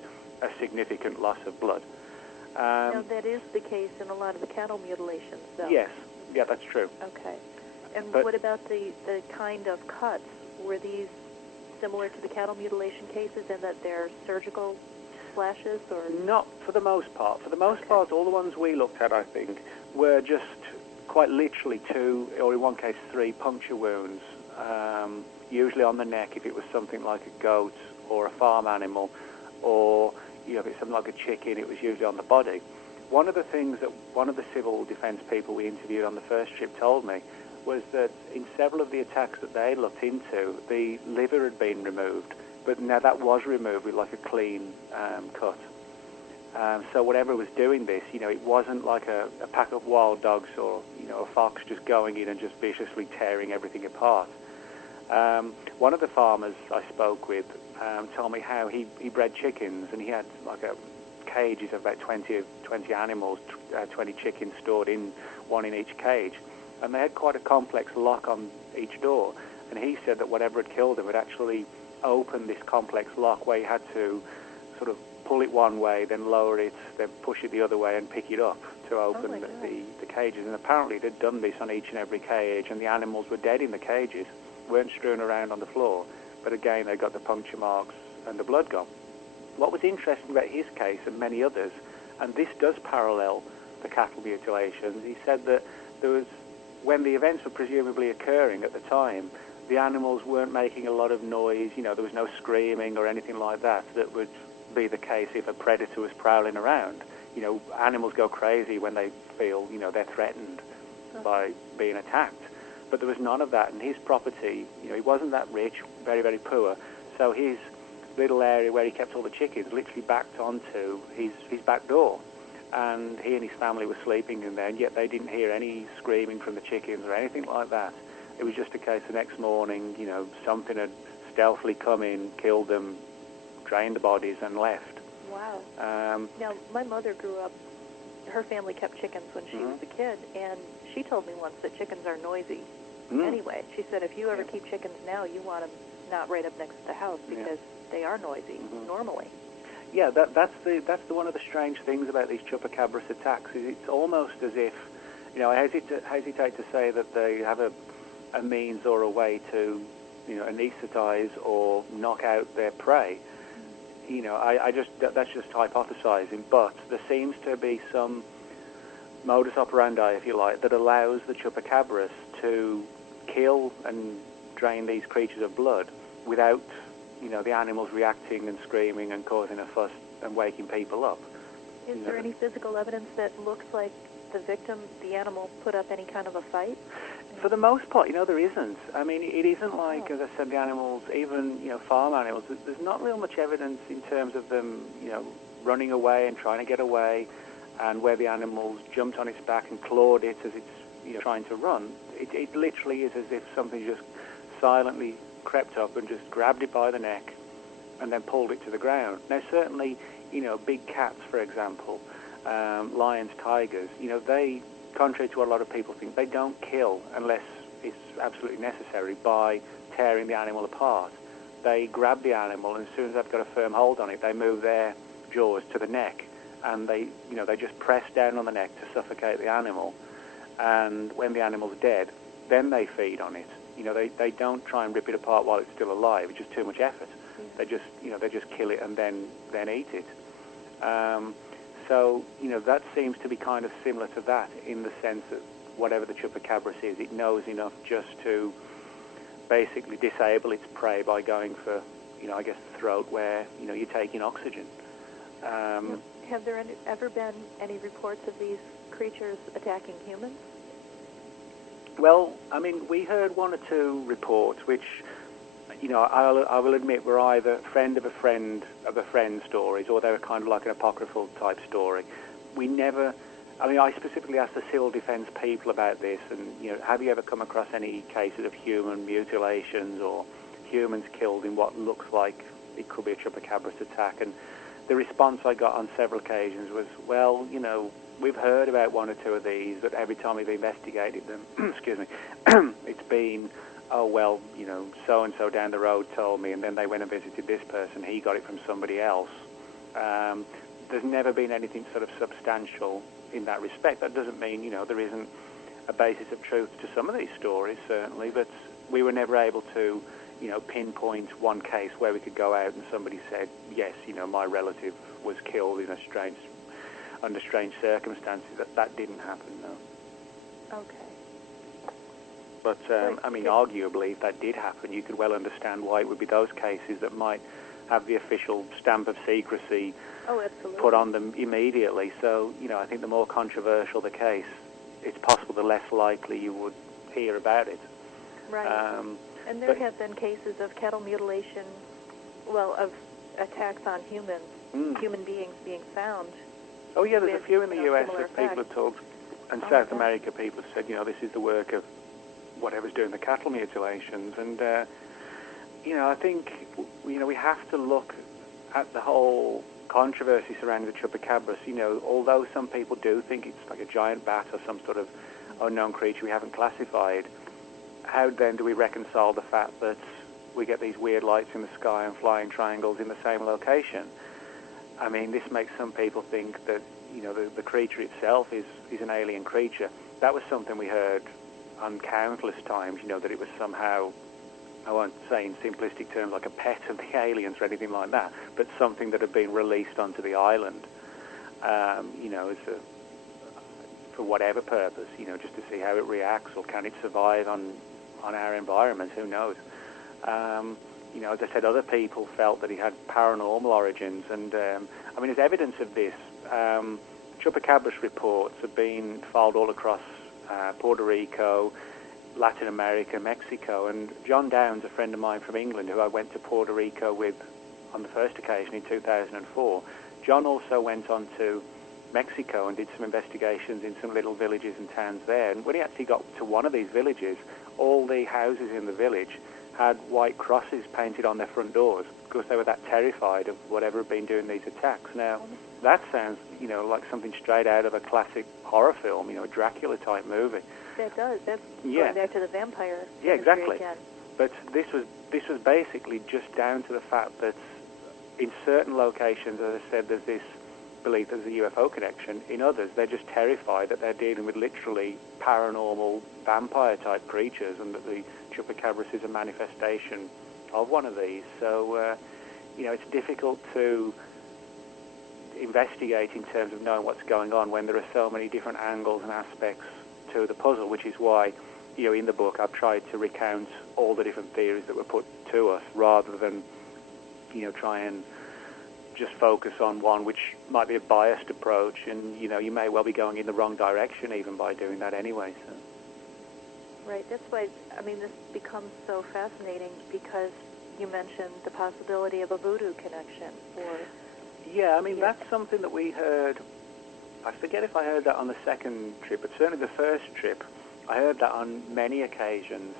a significant loss of blood. Now, that is the case in a lot of the cattle mutilations, though. Yes. Yeah, that's true. Okay. And what about the kind of cuts? Were these similar to the cattle mutilation cases in that they're surgical slashes, or? Not for the most part. For the most part, all the ones we looked at, I think, were just quite literally 2, or in one case 3, puncture wounds, usually on the neck if it was something like a goat or a farm animal, or if it's something like a chicken, it was usually on the body. One of the things that one of the civil defense people we interviewed on the first trip told me was that in several of the attacks that they looked into, the liver had been removed, but now that was removed with like a clean cut. So whatever was doing this, it wasn't like a pack of wild dogs or, a fox just going in and just viciously tearing everything apart. One of the farmers I spoke with told me how he bred chickens, and he had like cages of about 20 animals, 20 chickens stored in one in each cage. And they had quite a complex lock on each door. And he said that whatever had killed him had actually opened this complex lock where you had to sort of pull it one way, then lower it, then push it the other way and pick it up to open the cages. And apparently it had done this on each and every cage, and the animals were dead in the cages, weren't strewn around on the floor, but again, they got the puncture marks and the blood gone. What was interesting about his case and many others, and this does parallel the cattle mutilations, he said that there was, when the events were presumably occurring at the time, the animals weren't making a lot of noise. There was no screaming or anything like that would be the case if a predator was prowling around. Animals go crazy when they feel, they're threatened by being attacked. But there was none of that. And his property, he wasn't that rich, very, very poor. So his little area where he kept all the chickens literally backed onto his back door. And he and his family were sleeping in there, and yet they didn't hear any screaming from the chickens or anything like that. It was just a case the next morning, something had stealthily come in, killed them, drained the bodies, and left. Wow. Now, my mother grew up, her family kept chickens when she was a kid, and she told me once that chickens are noisy anyway. She said, if you ever keep chickens now, you want them not right up next to the house because they are noisy normally. Yeah, that's one of the strange things about these chupacabras attacks. Is it's almost as if, I hesitate to say that they have a means or a way to, anesthetize or knock out their prey. That's just hypothesizing, but there seems to be some modus operandi, if you like, that allows the chupacabras to kill and drain these creatures of blood without, the animals reacting and screaming and causing a fuss and waking people up. Is there any physical evidence that looks like the victim, the animal, put up any kind of a fight? For the most part, there isn't. I mean, it isn't like, as I said, the animals, even, farm animals, there's not real much evidence in terms of them, running away and trying to get away, and where the animals jumped on its back and clawed it as it's, trying to run. It literally is as if something just silently crept up and just grabbed it by the neck and then pulled it to the ground. Now, certainly, big cats, for example, lions, tigers, they, contrary to what a lot of people think, they don't kill unless it's absolutely necessary by tearing the animal apart. They grab the animal, and as soon as they've got a firm hold on it, they move their jaws to the neck, and they just press down on the neck to suffocate the animal. And when the animal's dead, then they feed on it. They don't try and rip it apart while it's still alive. It's just too much effort. They just kill it and then eat it. So, that seems to be kind of similar to that in the sense that whatever the chupacabra is, it knows enough just to basically disable its prey by going for, I guess, the throat where, you're taking oxygen. Have there ever been any reports of these creatures attacking humans? Well, I mean, we heard one or two reports which, I will admit were either friend of a friend stories, or they were kind of like an apocryphal type story. I specifically asked the civil defense people about this, and, have you ever come across any cases of human mutilations or humans killed in what looks like it could be a chupacabra attack? And the response I got on several occasions was, well, we've heard about one or two of these, but every time we've investigated them, excuse me, it's been, oh, well, so-and-so down the road told me, and then they went and visited this person, he got it from somebody else. There's never been anything sort of substantial in that respect. That doesn't mean, there isn't a basis of truth to some of these stories, certainly, but we were never able to, pinpoint one case where we could go out and somebody said, yes, my relative was killed under strange circumstances. That didn't happen, no. Okay. But, arguably, if that did happen, you could well understand why it would be those cases that might have the official stamp of secrecy put on them immediately. So, I think the more controversial the case, it's possible the less likely you would hear about it. Right. And there have been cases of cattle mutilation, of attacks on humans, human beings being found. Oh, yeah, there's a few in the U.S. that people have talked, and South America people have said, this is the work of whatever's doing the cattle mutilations. And, I think, we have to look at the whole controversy surrounding the chupacabras. Although some people do think it's like a giant bat or some sort of unknown creature we haven't classified, how then do we reconcile the fact that we get these weird lights in the sky and flying triangles in the same location? I mean, this makes some people think that, the creature itself is an alien creature. That was something we heard on countless times, that it was somehow I won't say in simplistic terms like a pet of the aliens or anything like that, but something that had been released onto the island, for whatever purpose, just to see how it reacts, or can it survive on our environment? Who knows? As I said, other people felt that he had paranormal origins, and there's evidence of this. Chupacabras reports have been filed all across Puerto Rico, Latin America, Mexico, and John Downs, a friend of mine from England, who I went to Puerto Rico with on the first occasion in 2004, John also went on to Mexico and did some investigations in some little villages and towns there. And when he actually got to one of these villages, all the houses in the village had white crosses painted on their front doors because they were that terrified of whatever had been doing these attacks. Now, that sounds, like something straight out of a classic horror film, a Dracula-type movie. That does. That's going back to the vampire. Yeah, exactly. Again. But this was basically just down to the fact that in certain locations, as I said, there's this belief there's a UFO connection. In others, they're just terrified that they're dealing with literally paranormal vampire-type creatures, and that the Chupacabras is a manifestation of one of these. So, it's difficult to investigate in terms of knowing what's going on when there are so many different angles and aspects to the puzzle, which is why, in the book I've tried to recount all the different theories that were put to us, rather than, try and just focus on one, which might be a biased approach, and, you may well be going in the wrong direction even by doing that anyway. So. Right, that's why, this becomes so fascinating, because you mentioned the possibility of a voodoo connection, or... Yeah, that's something that we heard. I forget if I heard that on the second trip, but certainly the first trip, I heard that on many occasions.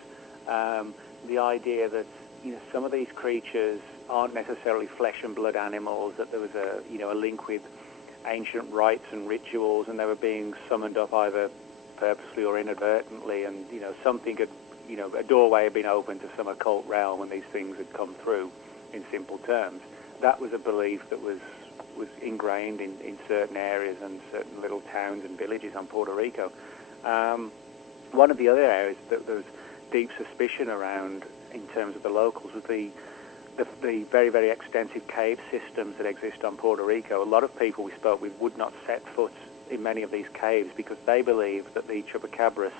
The idea that, some of these creatures aren't necessarily flesh and blood animals, that there was a link with ancient rites and rituals, and they were being summoned up either purposely or inadvertently, and, something had, a doorway had been opened to some occult realm, and these things had come through, in simple terms. That was a belief that was ingrained in certain areas and certain little towns and villages on Puerto Rico. One of the other areas that there was deep suspicion around in terms of the locals was the very, very extensive cave systems that exist on Puerto Rico. A lot of people we spoke with would not set foot in many of these caves because they believe that the Chupacabras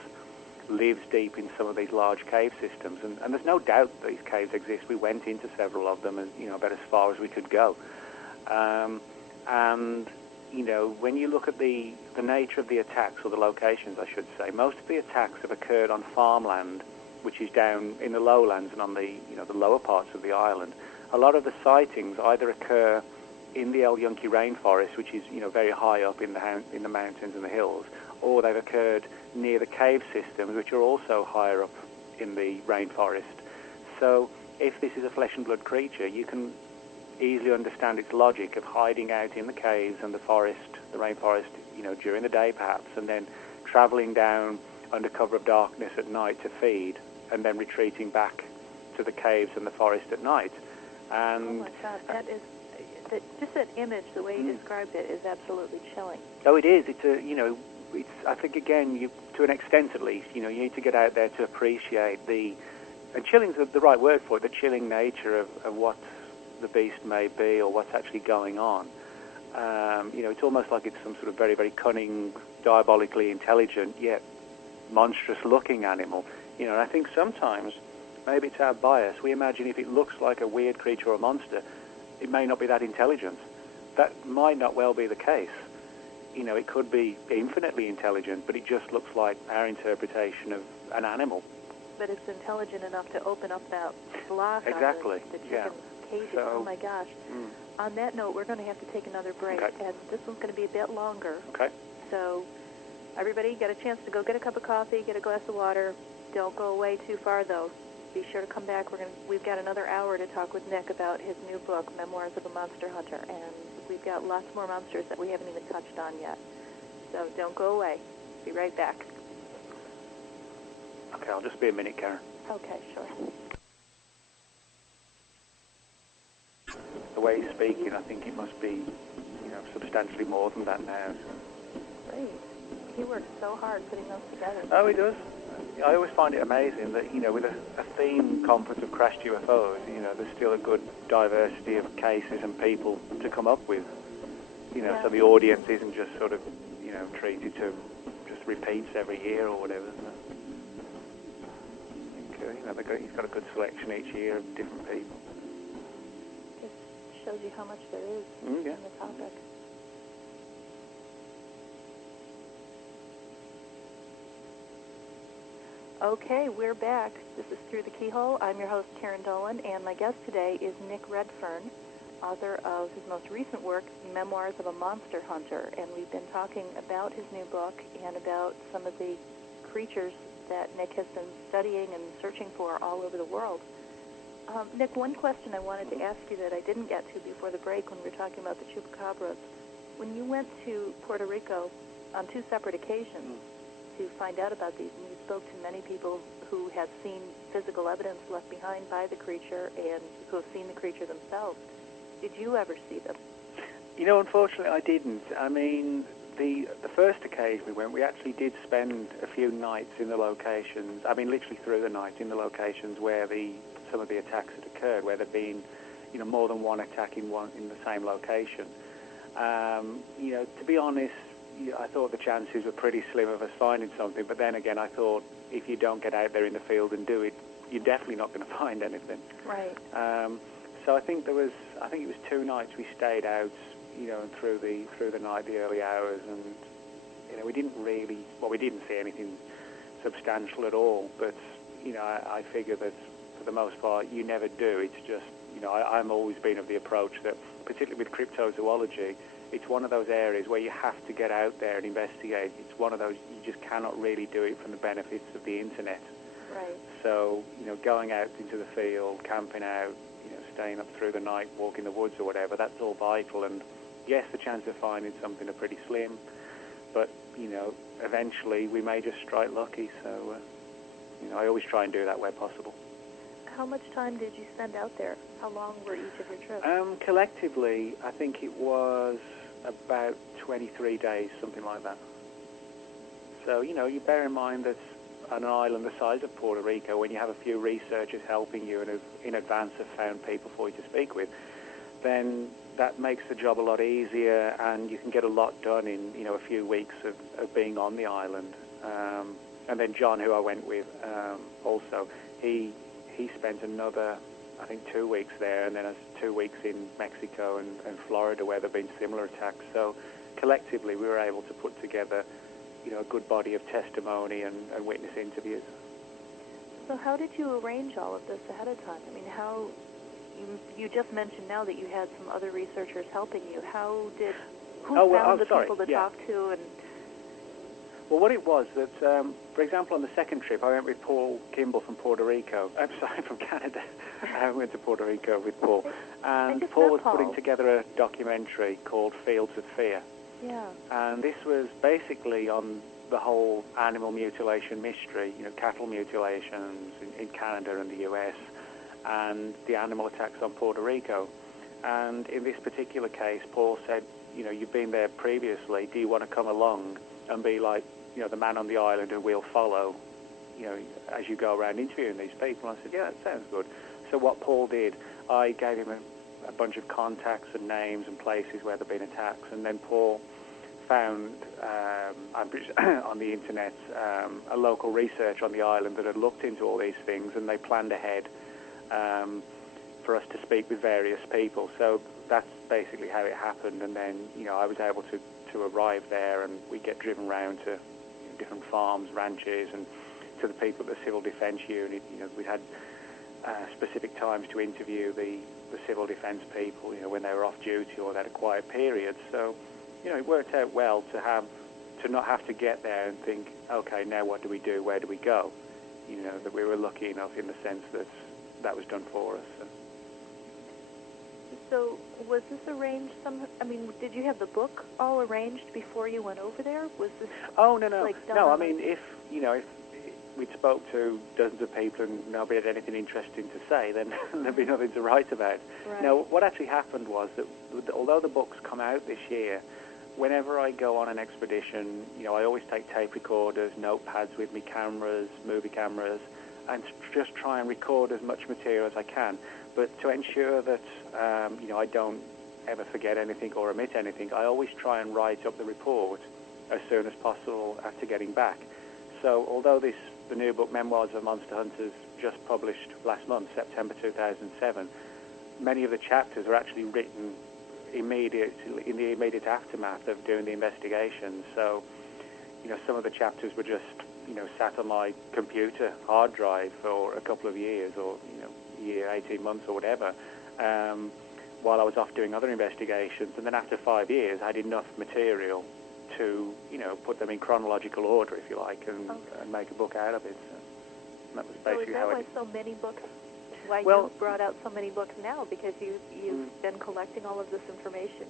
lives deep in some of these large cave systems, and there's no doubt that these caves exist. We went into several of them, and about as far as we could go. And when you look at the nature of the attacks, or the locations, I should say, most of the attacks have occurred on farmland, which is down in the lowlands and on the the lower parts of the island. A lot of the sightings either occur in the El Yunque rainforest, which is very high up in the mountains and the hills, or they've occurred near the cave systems, which are also higher up in the rainforest. So if this is a flesh and blood creature, you can easily understand its logic of hiding out in the caves and the rainforest, during the day perhaps, and then traveling down under cover of darkness at night to feed, and then retreating back to the caves and the forest at night. And oh my God, just that image, the way you described it, is absolutely chilling. Oh, it is. I think, again, to an extent at least, you need to get out there to appreciate and chilling's the right word for it, the chilling nature of what the beast may be or what's actually going on. It's almost like it's some sort of very, very cunning, diabolically intelligent, yet monstrous-looking animal. And I think sometimes, maybe it's our bias, we imagine if it looks like a weird creature or a monster, it may not be that intelligent. That might not well be the case. It could be infinitely intelligent, but it just looks like our interpretation of an animal. But it's intelligent enough to open up that block exactly. on the chicken cages. So, oh my gosh. On that note, we're going to have to take another break, and this one's going to be a bit longer. Okay. So everybody get a chance to go get a cup of coffee, get a glass of water. Don't go away too far, though. Be sure to come back. We've got another hour to talk with Nick about his new book, Memoirs of a Monster Hunter, and we've got lots more monsters that we haven't even touched on yet. So don't go away. Be right back. Okay, I'll just be a minute, Karen. Okay, sure. The way he's speaking, I think it must be, substantially more than that now. Great. He works so hard putting those together. Oh, he does. I always find it amazing that, with a theme conference of crashed UFOs, you know, there's still a good diversity of cases and people to come up with. You know, so the audience isn't just sort of, you know, treated to just repeats every year or whatever. So I think, you know, he's got a good selection each year of different people. It shows you how much there is in the topic. Okay, we're back. This is Through the Keyhole. I'm your host, Karyn Dolan, and my guest today is Nick Redfern, author of his most recent work, Memoirs of a Monster Hunter. And we've been talking about his new book and about some of the creatures that Nick has been studying and searching for all over the world. Nick, one question I wanted to ask you that I didn't get to before the break when we were talking about the chupacabras. When you went to Puerto Rico on 2 separate occasions, to find out about these, and you spoke to many people who have seen physical evidence left behind by the creature and who have seen the creature themselves. Did you ever see them? You know, unfortunately, I didn't. I mean, the first occasion we went, we actually did spend a few nights in the locations. I mean, literally through the night in the locations where some of the attacks had occurred, where there'd been, you know, more than one attack in the same location. You know, to be honest, I thought the chances were pretty slim of us finding something, but then again, I thought if you don't get out there in the field and do it, you're definitely not going to find anything. Right. So I think it was 2 nights we stayed out, you know, through the night, the early hours, and you know, we didn't see anything substantial at all. But you know, I figure that for the most part, you never do. It's just, you know, I'm always been of the approach that, particularly with cryptozoology, it's one of those areas where you have to get out there and investigate. It's one of those, you just cannot really do it from the benefits of the internet. Right. So, you know, going out into the field, camping out, you know, staying up through the night, walking the woods or whatever, that's all vital. And yes, the chances of finding something are pretty slim, but, you know, eventually we may just strike lucky. So, you know, I always try and do that where possible. How much time did you spend out there? How long were each of your trips? Collectively, I think it was about 23 days, something like that. So, you know, you bear in mind that on an island the size of Puerto Rico, when you have a few researchers helping you and have in advance have found people for you to speak with, then that makes the job a lot easier, and you can get a lot done in, you know, a few weeks of being on the island. And then John, who I went with, also, he spent another, I think, 2 weeks there, and then 2 weeks in Mexico and Florida where there have been similar attacks. So collectively we were able to put together, you know, a good body of testimony and witness interviews. So how did you arrange all of this ahead of time? I mean, you just mentioned now that you had some other researchers helping you. Who found the people to talk to? And well, what it was that, for example, on the second trip, I went with Paul Kimball from Puerto Rico. I'm sorry, from Canada. I went to Puerto Rico with Paul. And Paul was putting together a documentary called Fields of Fear. Yeah. And this was basically on the whole animal mutilation mystery, you know, cattle mutilations in Canada and the US, and the animal attacks on Puerto Rico. And in this particular case, Paul said, you know, you've been there previously. Do you want to come along and be like, you know, the man on the island who we'll follow, you know, as you go around interviewing these people? And I said, yeah, that sounds good. So what Paul did, I gave him a bunch of contacts and names and places where there had been attacks, and then Paul found on the internet a local researcher on the island that had looked into all these things, and they planned ahead for us to speak with various people. So that's basically how it happened, and then, you know, I was able to arrive there, and we get driven around to different farms, ranches, and to the people at the Civil Defence Unit. You know, we had specific times to interview the Civil Defence people, you know, when they were off duty or they had a quiet period. So, you know, it worked out well to not have to get there and think, okay, now what do we do? Where do we go? You know, that we were lucky enough in the sense that was done for us. So was this arranged did you have the book all arranged before you went over there? Was this no. No, I on mean, if we'd spoke to dozens of people and nobody had anything interesting to say, then there'd be nothing to write about. Right. Now, what actually happened was that although the books come out this year, whenever I go on an expedition, you know, I always take tape recorders, notepads with me, cameras, movie cameras, and just try and record as much material as I can. But to ensure that I don't ever forget anything or omit anything, I always try and write up the report as soon as possible after getting back. So although the new book, Memoirs of Monster Hunters, just published last month, September 2007, many of the chapters are actually written in the immediate aftermath of doing the investigation. So, some of the chapters were just, sat on my computer hard drive for a couple of years or, year, 18 months or whatever, while I was off doing other investigations. And then after 5 years, I had enough material to, put them in chronological order, if you like, and make a book out of it. So that was basically how it... so many books? Why you brought out so many books now? Because you've been collecting all of this information.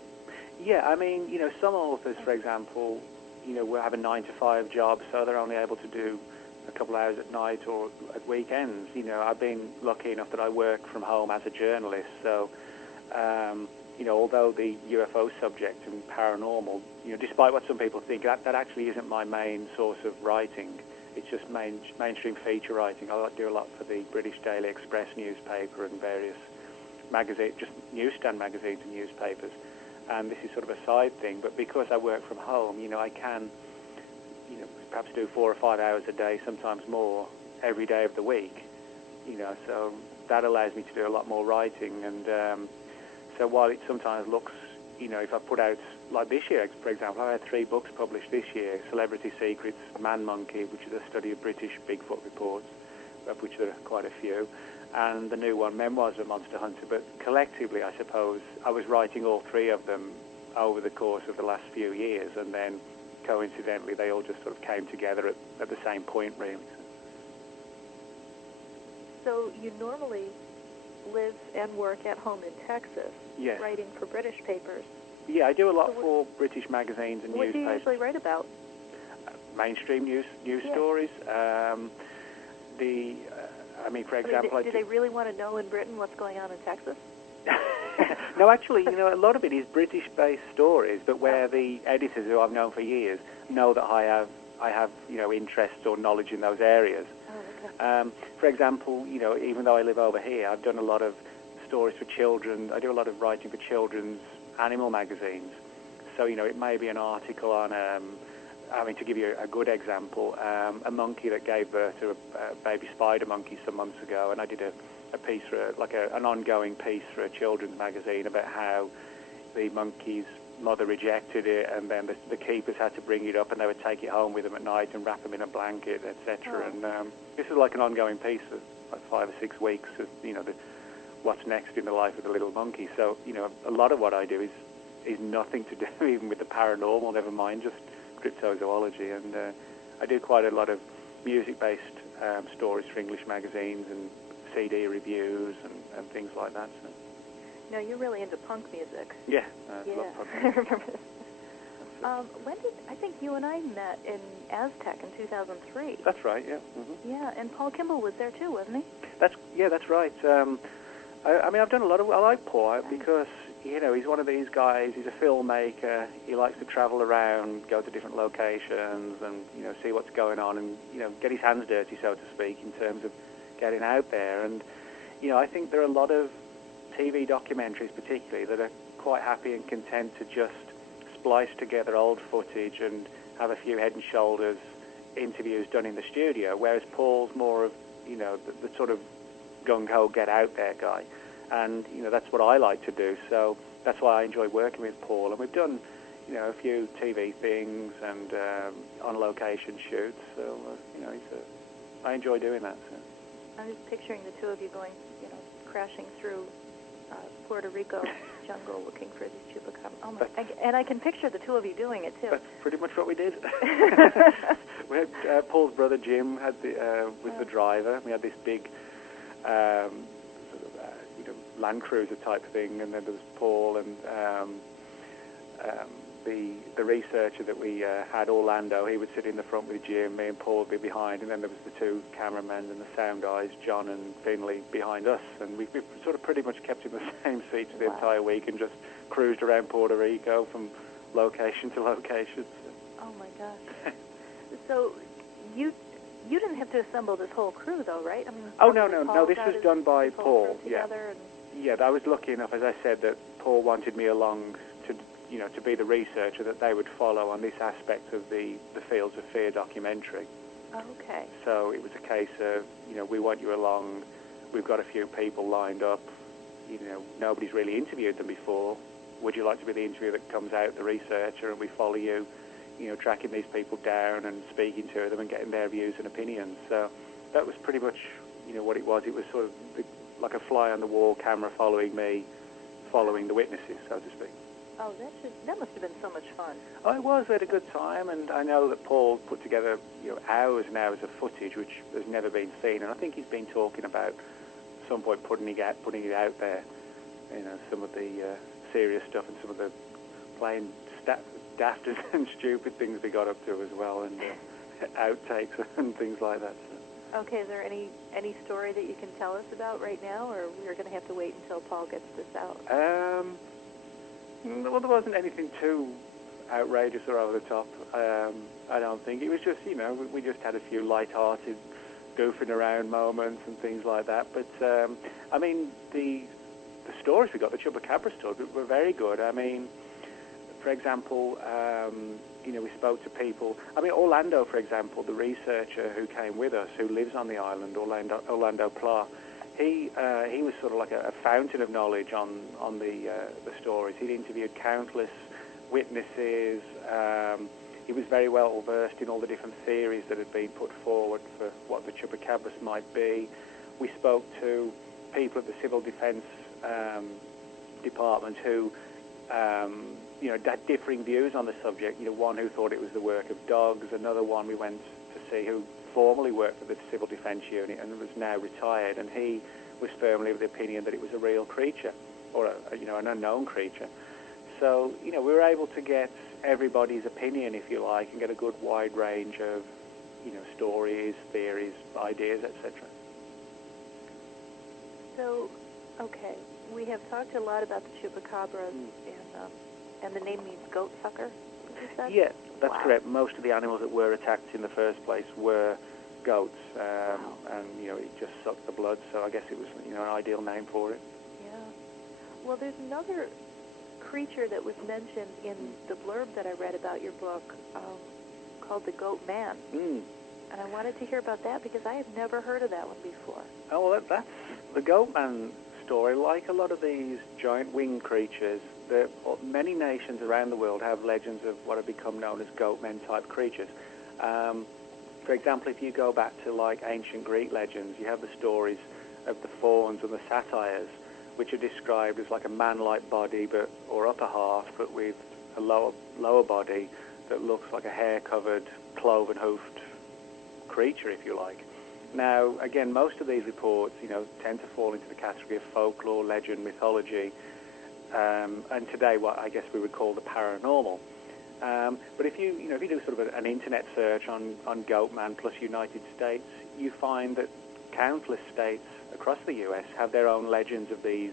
Yeah, I mean, some authors, for example, will have a 9-to-5 job, so they're only able to do a couple of hours at night or at weekends. I've been lucky enough that I work from home as a journalist, so, although the UFO subject and paranormal, despite what some people think, that actually isn't my main source of writing. It's just mainstream feature writing. I do a lot for the British Daily Express newspaper and various magazines, just newsstand magazines and newspapers. And this is sort of a side thing. But because I work from home, I can, perhaps do 4 or 5 hours a day, sometimes more, every day of the week. So that allows me to do a lot more writing. And so while it sometimes looks, if I put out, like this year, for example, I had 3 books published this year: Celebrity Secrets, Man Monkey, which is a study of British Bigfoot reports, of which there are quite a few, and the new one, Memoirs of a Monster Hunter. But collectively, I suppose, I was writing all 3 of them over the course of the last few years, and then coincidentally, they all just sort of came together at the same point, really. So you normally live and work at home in Texas, yes, writing for British papers. Yeah, I do a lot for British magazines and newspapers. What do you usually write about? Mainstream news stories. For example... Do they really want to know in Britain what's going on in Texas? No, actually, a lot of it is British-based stories, but where the editors, who I've known for years, know that I have interests or knowledge in those areas. Oh, okay. For example, even though I live over here, I've done a lot of stories for children. I do a lot of writing for children's animal magazines. So, it may be an article on, to give you a good example, a monkey that gave birth to a baby spider monkey some months ago, and I did a piece for, an ongoing piece for a children's magazine about how the monkey's mother rejected it, and then the keepers had to bring it up, and they would take it home with them at night and wrap them in a blanket, etc. Oh. And this is like an ongoing piece of 5 or 6 weeks of, what's next in the life of the little monkey. So, a lot of what I do is nothing to do even with the paranormal, never mind just cryptozoology. And I do quite a lot of music-based stories for English magazines and CD reviews and things like that. So. Now, you're really into punk music. Yeah, I love punk music. I remember this. I think you and I met in Aztec in 2003. That's right, yeah. Mm-hmm. Yeah, and Paul Kimball was there too, wasn't he? That's right. I've done a lot of... I like Paul because, he's one of these guys. He's a filmmaker. He likes to travel around, go to different locations and, see what's going on and, get his hands dirty, so to speak, in terms of getting out there. And, I think there are a lot of TV documentaries particularly that are quite happy and content to just splice together old footage and have a few head and shoulders interviews done in the studio, whereas Paul's more of, the sort of gung-ho, get-out-there guy. And, that's what I like to do, so that's why I enjoy working with Paul. And we've done, a few TV things and on-location shoots, so, I enjoy doing that. So. I'm just picturing the two of you going, crashing through Puerto Rico jungle looking for these chupacabras. Oh my! And I can picture the two of you doing it too. That's pretty much what we did. We had Paul's brother Jim was the driver. We had this big Land Cruiser type thing, and then there was Paul and the researcher that we had, Orlando. He would sit in the front with Jim, me and Paul would be behind, and then there was the 2 cameramen and the sound guys, John and Finley, behind us. And we sort of pretty much kept in the same seats the entire week and just cruised around Puerto Rico from location to location. Oh my gosh! So you didn't have to assemble this whole crew, though, right? I mean, oh, no, this was done by Paul. Yeah. And... I was lucky enough, as I said, that Paul wanted me along to, to be the researcher that they would follow on this aspect of the Fields of Fear documentary. Okay. So it was a case of, we want you along. We've got a few people lined up. Nobody's really interviewed them before. Would you like to be the interviewer that comes out, the researcher, and we follow you, tracking these people down and speaking to them and getting their views and opinions. So that was pretty much, what it was. It was sort of like a fly on the wall camera following me, following the witnesses, so to speak. Oh, that must have been so much fun. Oh, it was. We had a good time, and I know that Paul put together, hours and hours of footage, which has never been seen, and I think he's been talking about at some point putting it out there, some of the serious stuff and some of the plain daft and stupid things we got up to as well, and outtakes and things like that. So. Okay, is there any story that you can tell us about right now, or we're going to have to wait until Paul gets this out? Well, there wasn't anything too outrageous or over the top. I don't think. It was just, we just had a few light-hearted, goofing around moments and things like that. But, I mean, the stories we got, the Chupacabra stories, were very good. I mean, for example, we spoke to people. I mean, Orlando, for example, the researcher who came with us, who lives on the island, Orlando Pla, he was sort of like a fountain of knowledge on the stories. He'd interviewed countless witnesses. He was very well versed in all the different theories that had been put forward for what the Chupacabras might be. We spoke to people at the Civil Defence Department who had differing views on the subject. One who thought it was the work of dogs, another one we went to see who formerly worked for the Civil Defence Unit and was now retired, and he was firmly of the opinion that it was a real creature, or an unknown creature. So, we were able to get everybody's opinion, if you like, and get a good wide range of, stories, theories, ideas, etc. So, okay, we have talked a lot about the Chupacabras, and the name means goat sucker. Yeah, that's correct. Most of the animals that were attacked in the first place were goats, and it just sucked the blood. So I guess it was an ideal name for it. Yeah. Well, there's another creature that was mentioned in the blurb that I read about your book, called the goat man. And I wanted to hear about that because I had never heard of that one before. Oh, well, that's the goat man story. Like a lot of these giant winged creatures, many nations around the world have legends of what have become known as goat men type creatures. For example, if you go back to like ancient Greek legends, you have the stories of the fauns and the satyrs, which are described as like a man-like body, or upper half, but with a lower body that looks like a hair-covered, cloven-hoofed creature, if you like. Now, again, most of these reports, tend to fall into the category of folklore, legend, mythology, and today what I guess we would call the paranormal. But if you do sort of an internet search on Goatman plus United States, you find that countless states across the U.S. have their own legends of these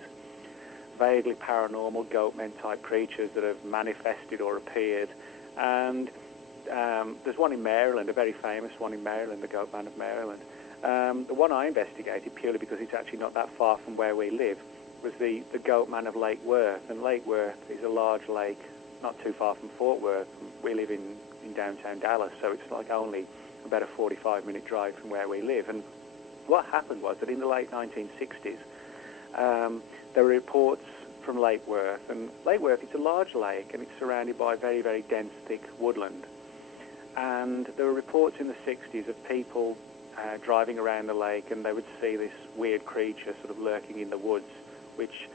vaguely paranormal goatmen type creatures that have manifested or appeared. And there's one in Maryland, a very famous one in Maryland, the Goatman of Maryland. The one I investigated, purely because it's actually not that far from where we live, was the Goatman of Lake Worth. And Lake Worth is a large lake not too far from Fort Worth. We live in downtown Dallas, so it's like only about a 45-minute drive from where we live. And what happened was that in the late 1960s, there were reports from Lake Worth. And Lake Worth, it's a large lake, and it's surrounded by very, very dense, thick woodland. And there were reports in the 60s of people driving around the lake, and they would see this weird creature sort of lurking in the woods, which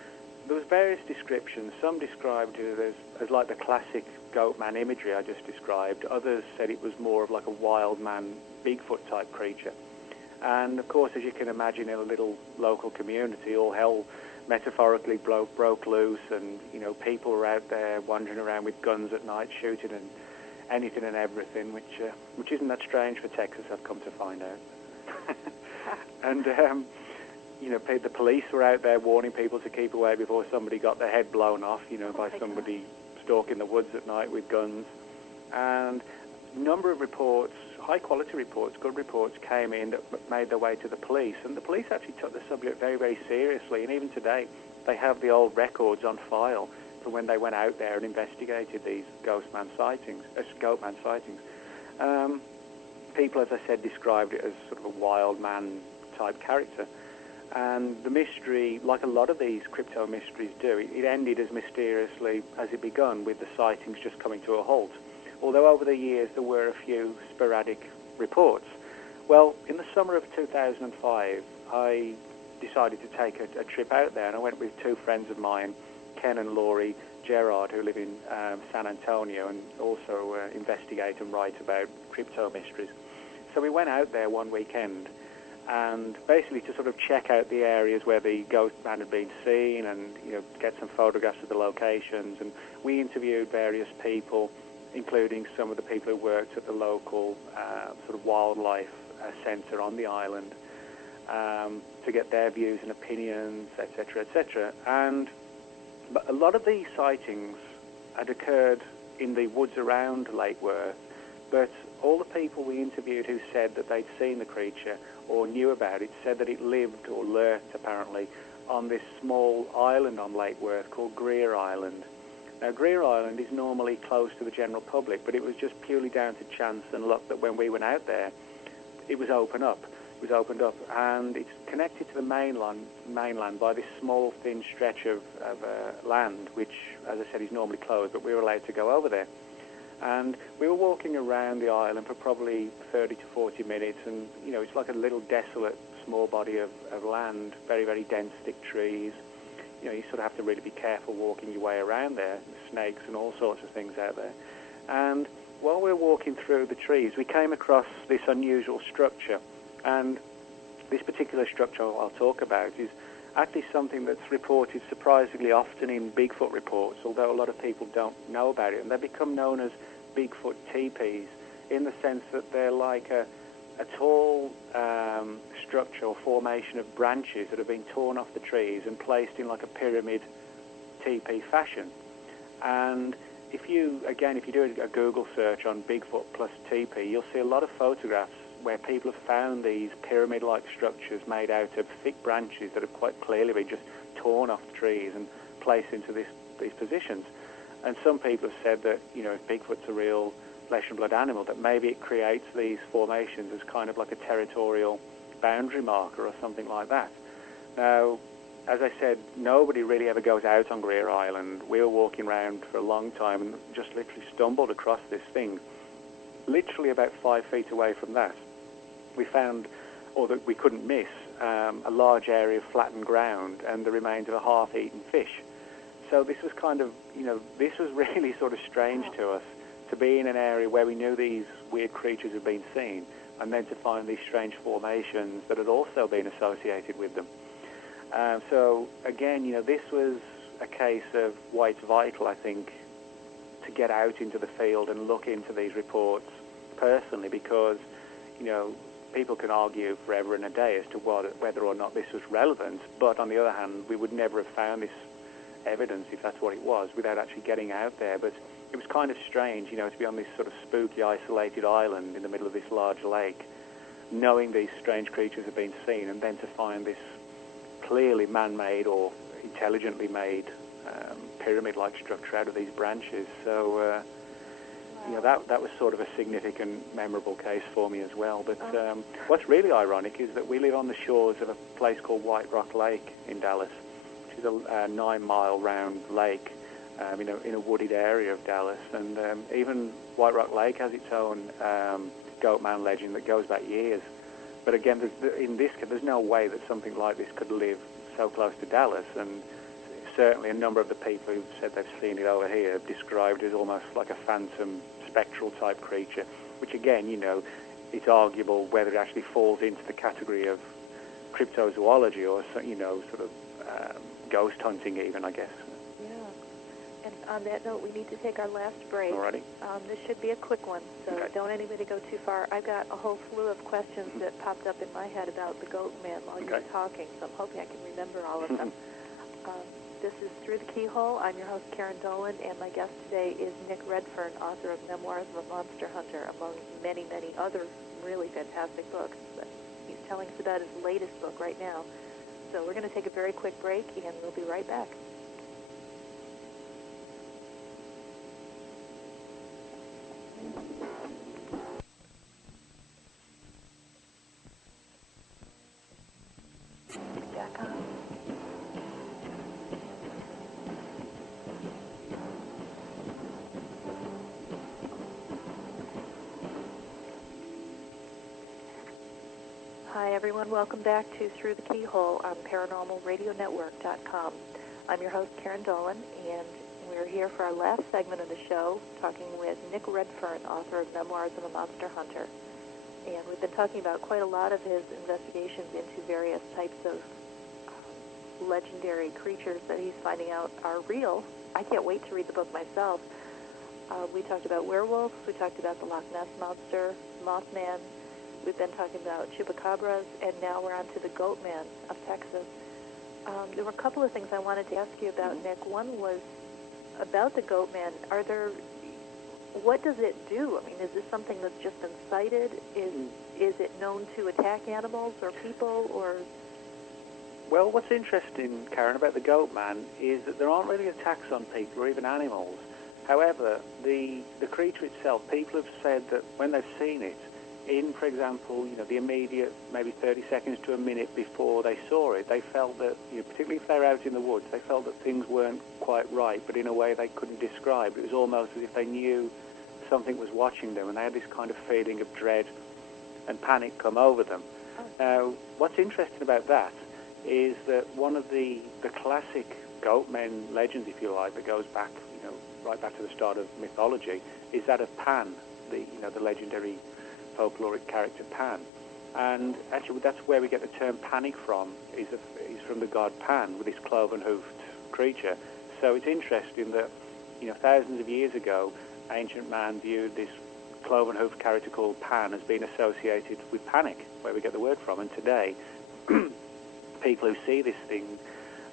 there was various descriptions. Some described it as like the classic goatman imagery I just described. Others said it was more of like a wild man, Bigfoot type creature. And of course, as you can imagine, in a little local community, all hell metaphorically broke loose, and people were out there wandering around with guns at night, shooting and anything and everything, which isn't that strange for Texas, I've come to find out. And the police were out there warning people to keep away before somebody got their head blown off, by somebody stalking the woods at night with guns. And number of reports, high-quality reports, good reports, came in that made their way to the police. And the police actually took the subject very, very seriously. And even today, they have the old records on file from when they went out there and investigated these goatman sightings. People, as I said, described it as sort of a wild man-type character. And the mystery, like a lot of these crypto mysteries do, it ended as mysteriously as it begun, with the sightings just coming to a halt. Although over the years there were a few sporadic reports. Well, in the summer of 2005, I decided to take a trip out there, and I went with two friends of mine, Ken and Laurie Gerard, who live in San Antonio and also investigate and write about crypto mysteries. So we went out there one weekend, and basically to sort of check out the areas where the ghost man had been seen, and get some photographs of the locations. And we interviewed various people, including some of the people who worked at the local sort of wildlife centre on the island, to get their views and opinions, etc., etc. And a lot of these sightings had occurred in the woods around Lake Worth, but all the people we interviewed who said that they'd seen the creature or knew about it said that it lived, or lurked apparently, on this small island on Lake Worth called Greer Island. Now, Greer Island is normally closed to the general public, but it was just purely down to chance and luck that when we went out there, it was opened up, and it's connected to the mainland by this small, thin stretch of land, which, as I said, is normally closed, but we were allowed to go over there. And we were walking around the island for probably 30 to 40 minutes, and, it's like a little desolate, small body of land, very, very dense, thick trees. You sort of have to really be careful walking your way around there, snakes and all sorts of things out there. And while we were walking through the trees, we came across this unusual structure. And this particular structure I'll talk about is actually something that's reported surprisingly often in Bigfoot reports, although a lot of people don't know about it. And they become known as Bigfoot teepees, in the sense that they're like a tall structure or formation of branches that have been torn off the trees and placed in like a pyramid teepee fashion. And if you do a Google search on Bigfoot plus teepee, you'll see a lot of photographs where people have found these pyramid-like structures made out of thick branches that have quite clearly been just torn off the trees and placed into these positions. And some people have said that, if Bigfoot's a real flesh and blood animal, that maybe it creates these formations as kind of like a territorial boundary marker or something like that. Now, as I said, nobody really ever goes out on Greer Island. We were walking around for a long time and just literally stumbled across this thing. Literally about 5 feet away from that, we found, or that we couldn't miss, a large area of flattened ground and the remains of a half-eaten fish. So this was kind of, this was really sort of strange to us, to be in an area where we knew these weird creatures had been seen, and then to find these strange formations that had also been associated with them. So again, this was a case of why it's vital, I think, to get out into the field and look into these reports personally, because, people can argue forever and a day as to whether or not this was relevant, but on the other hand, we would never have found this evidence, if that's what it was, without actually getting out there. But it was kind of strange, to be on this sort of spooky, isolated island in the middle of this large lake, knowing these strange creatures have been seen, and then to find this clearly man-made or intelligently made pyramid-like structure out of these branches. So, that was sort of a significant, memorable case for me as well. But what's really ironic is that we live on the shores of a place called White Rock Lake in Dallas, which is a 9-mile round lake in a wooded area of Dallas. And even White Rock Lake has its own goatman legend that goes back years. But again, there's no way that something like this could live so close to Dallas. And certainly a number of the people who've said they've seen it over here have described it as almost like a phantom, spectral type creature, which again, it's arguable whether it actually falls into the category of cryptozoology or, sort of ghost hunting even, I guess. Yeah. And on that note, we need to take our last break. Alrighty. This should be a quick one, so don't anybody go too far. I've got a whole slew of questions that popped up in my head about the goat man while you were talking, so I'm hoping I can remember all of them. This is Through the Keyhole. I'm your host, Karyn Dolan, and my guest today is Nick Redfern, author of Memoirs of a Monster Hunter, among many, many other really fantastic books. But he's telling us about his latest book right now. So we're going to take a very quick break, and we'll be right back. Hi, everyone. Welcome back to Through the Keyhole on ParanormalRadioNetwork.com. I'm your host, Karyn Dolan, and we're here for our last segment of the show, talking with Nick Redfern, author of Memoirs of a Monster Hunter. And we've been talking about quite a lot of his investigations into various types of legendary creatures that he's finding out are real. I can't wait to read the book myself. We talked about werewolves. We talked about the Loch Ness Monster, Mothman. We've been talking about chupacabras, and now we're on to the Goat Man of Texas. There were a couple of things I wanted to ask you about, Nick. One was about the Goat Man. What does it do? I mean, is this something that's just been sighted? Is it known to attack animals or people, or? Well, what's interesting, Karyn, about the Goat Man is that there aren't really attacks on people or even animals. However, the creature itself, people have said that when they've seen it, in, for example, the immediate maybe 30 seconds to a minute before they saw it, they felt that, particularly if they were out in the woods, they felt that things weren't quite right, but in a way they couldn't describe. It was almost as if they knew something was watching them, and they had this kind of feeling of dread and panic come over them. Now, what's interesting about that is that one of the classic goat men legends, if you like, that goes back, right back to the start of mythology, is that of Pan, the legendary folkloric character Pan. And actually that's where we get the term panic from, is from the god Pan, with this cloven-hoofed creature. So it's interesting that thousands of years ago, ancient man viewed this cloven-hoofed character called Pan as being associated with panic, where we get the word from. And today people who see this thing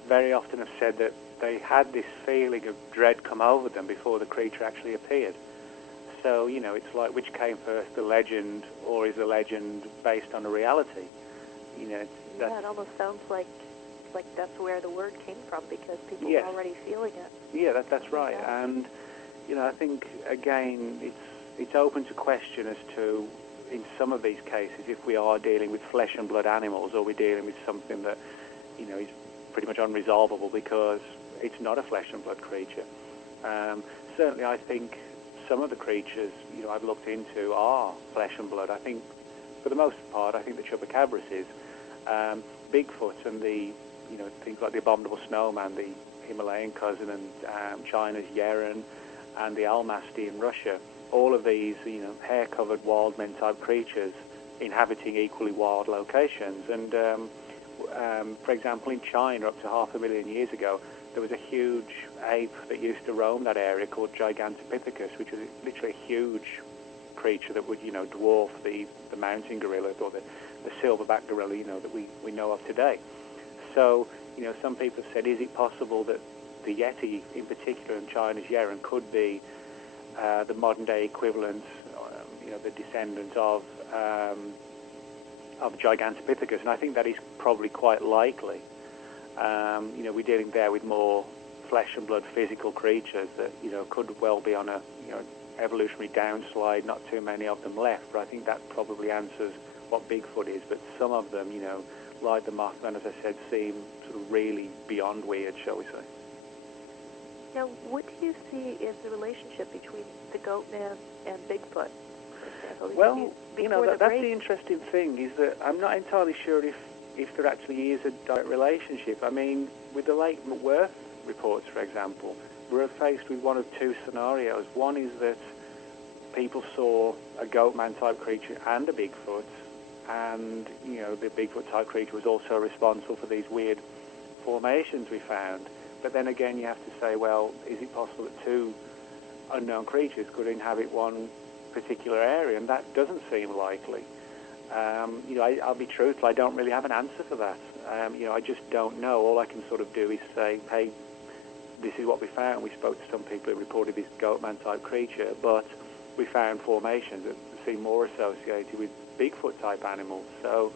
very often have said that they had this feeling of dread come over them before the creature actually appeared. So, it's like, which came first, the legend, or is the legend based on a reality? It almost sounds like that's where the word came from, because people are already feeling it. Yeah, that's right. Yeah. And, I think, again, it's open to question as to, in some of these cases, if we are dealing with flesh and blood animals, or we're dealing with something that, is pretty much unresolvable because it's not a flesh and blood creature. Certainly, I think some of the creatures, I've looked into are flesh and blood. I think, for the most part, the chupacabras is. Bigfoot and the, things like the abominable snowman, the Himalayan cousin, and China's Yeren, and the Almasty in Russia, all of these, hair-covered wild men-type creatures inhabiting equally wild locations. And, for example, in China, up to 500,000 years ago, there was a huge ape that used to roam that area called Gigantopithecus, which was literally a huge creature that would, dwarf the mountain gorilla or the silverback gorilla, that we know of today. So, some people have said, is it possible that the Yeti, in particular, and China's Yeren, could be the modern-day equivalent, the descendant of Gigantopithecus? And I think that is probably quite likely. We're dealing there with more flesh and blood physical creatures that, could well be on a, evolutionary downslide, not too many of them left, but I think that probably answers what Bigfoot is. But some of them, like the Mothman, as I said, seem sort of really beyond weird, shall we say. Now, what do you see is the relationship between the Goat Man and Bigfoot? Well, that's the interesting thing, is that I'm not entirely sure if there actually is a direct relationship. I mean, with the Lake McWhirth reports, for example, we're faced with one of two scenarios. One is that people saw a goat man-type creature and a Bigfoot, and, the Bigfoot-type creature was also responsible for these weird formations we found. But then again, you have to say, well, is it possible that two unknown creatures could inhabit one particular area? And that doesn't seem likely. I'll be truthful, I don't really have an answer for that. I just don't know. All I can sort of do is say, hey, this is what we found. We spoke to some people who reported this goatman-type creature, but we found formations that seem more associated with Bigfoot-type animals. So,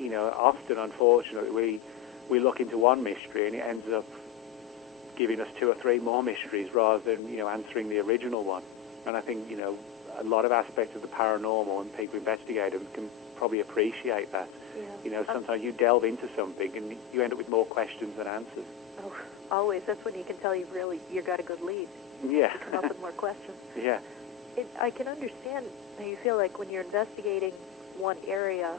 often, unfortunately, we look into one mystery and it ends up giving us 2 or 3 more mysteries rather than, answering the original one. And I think, a lot of aspects of the paranormal and people investigating them can probably appreciate that. Yeah. Sometimes you delve into something and you end up with more questions than answers. Oh, always. That's when you can tell you got a good lead. Yeah. You come up with more questions. Yeah. I can understand how you feel like when you're investigating one area,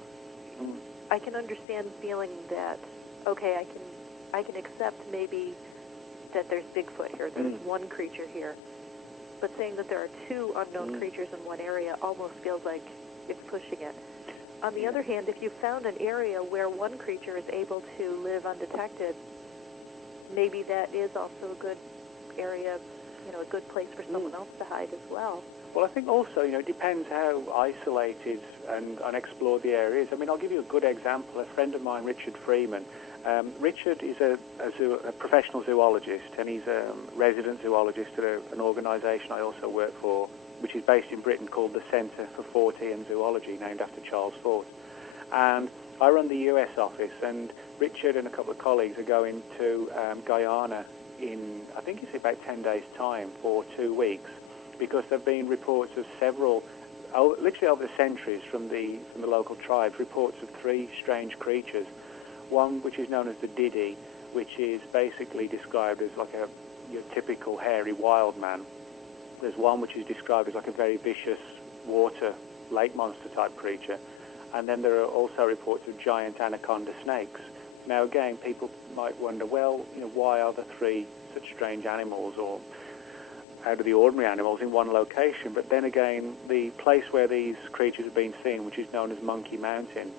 I can understand feeling that, okay, I can accept maybe that there's Bigfoot here, there's one creature here. But saying that there are 2 unknown creatures in one area almost feels like it's pushing it. On the other hand, if you found an area where one creature is able to live undetected, maybe that is also a good area, a good place for someone else to hide as well. Well, I think also, it depends how isolated and unexplored the area is. I mean, I'll give you a good example. A friend of mine, Richard Freeman. Richard is a professional zoologist, and he's a resident zoologist at an organisation I also work for, which is based in Britain, called the Centre for Fortean Zoology, named after Charles Fort. And I run the US office, and Richard and a couple of colleagues are going to Guyana in, I think it's about 10 days' time for 2 weeks, because there have been reports of several, literally over the centuries from the local tribes, reports of 3 strange creatures. One which is known as the Didi, which is basically described as like your typical hairy wild man. There's one which is described as like a very vicious water lake monster type creature. And then there are also reports of giant anaconda snakes. Now again, people might wonder, well, why are there 3 such strange animals or out of the ordinary animals in one location? But then again, the place where these creatures have been seen, which is known as Monkey Mountain,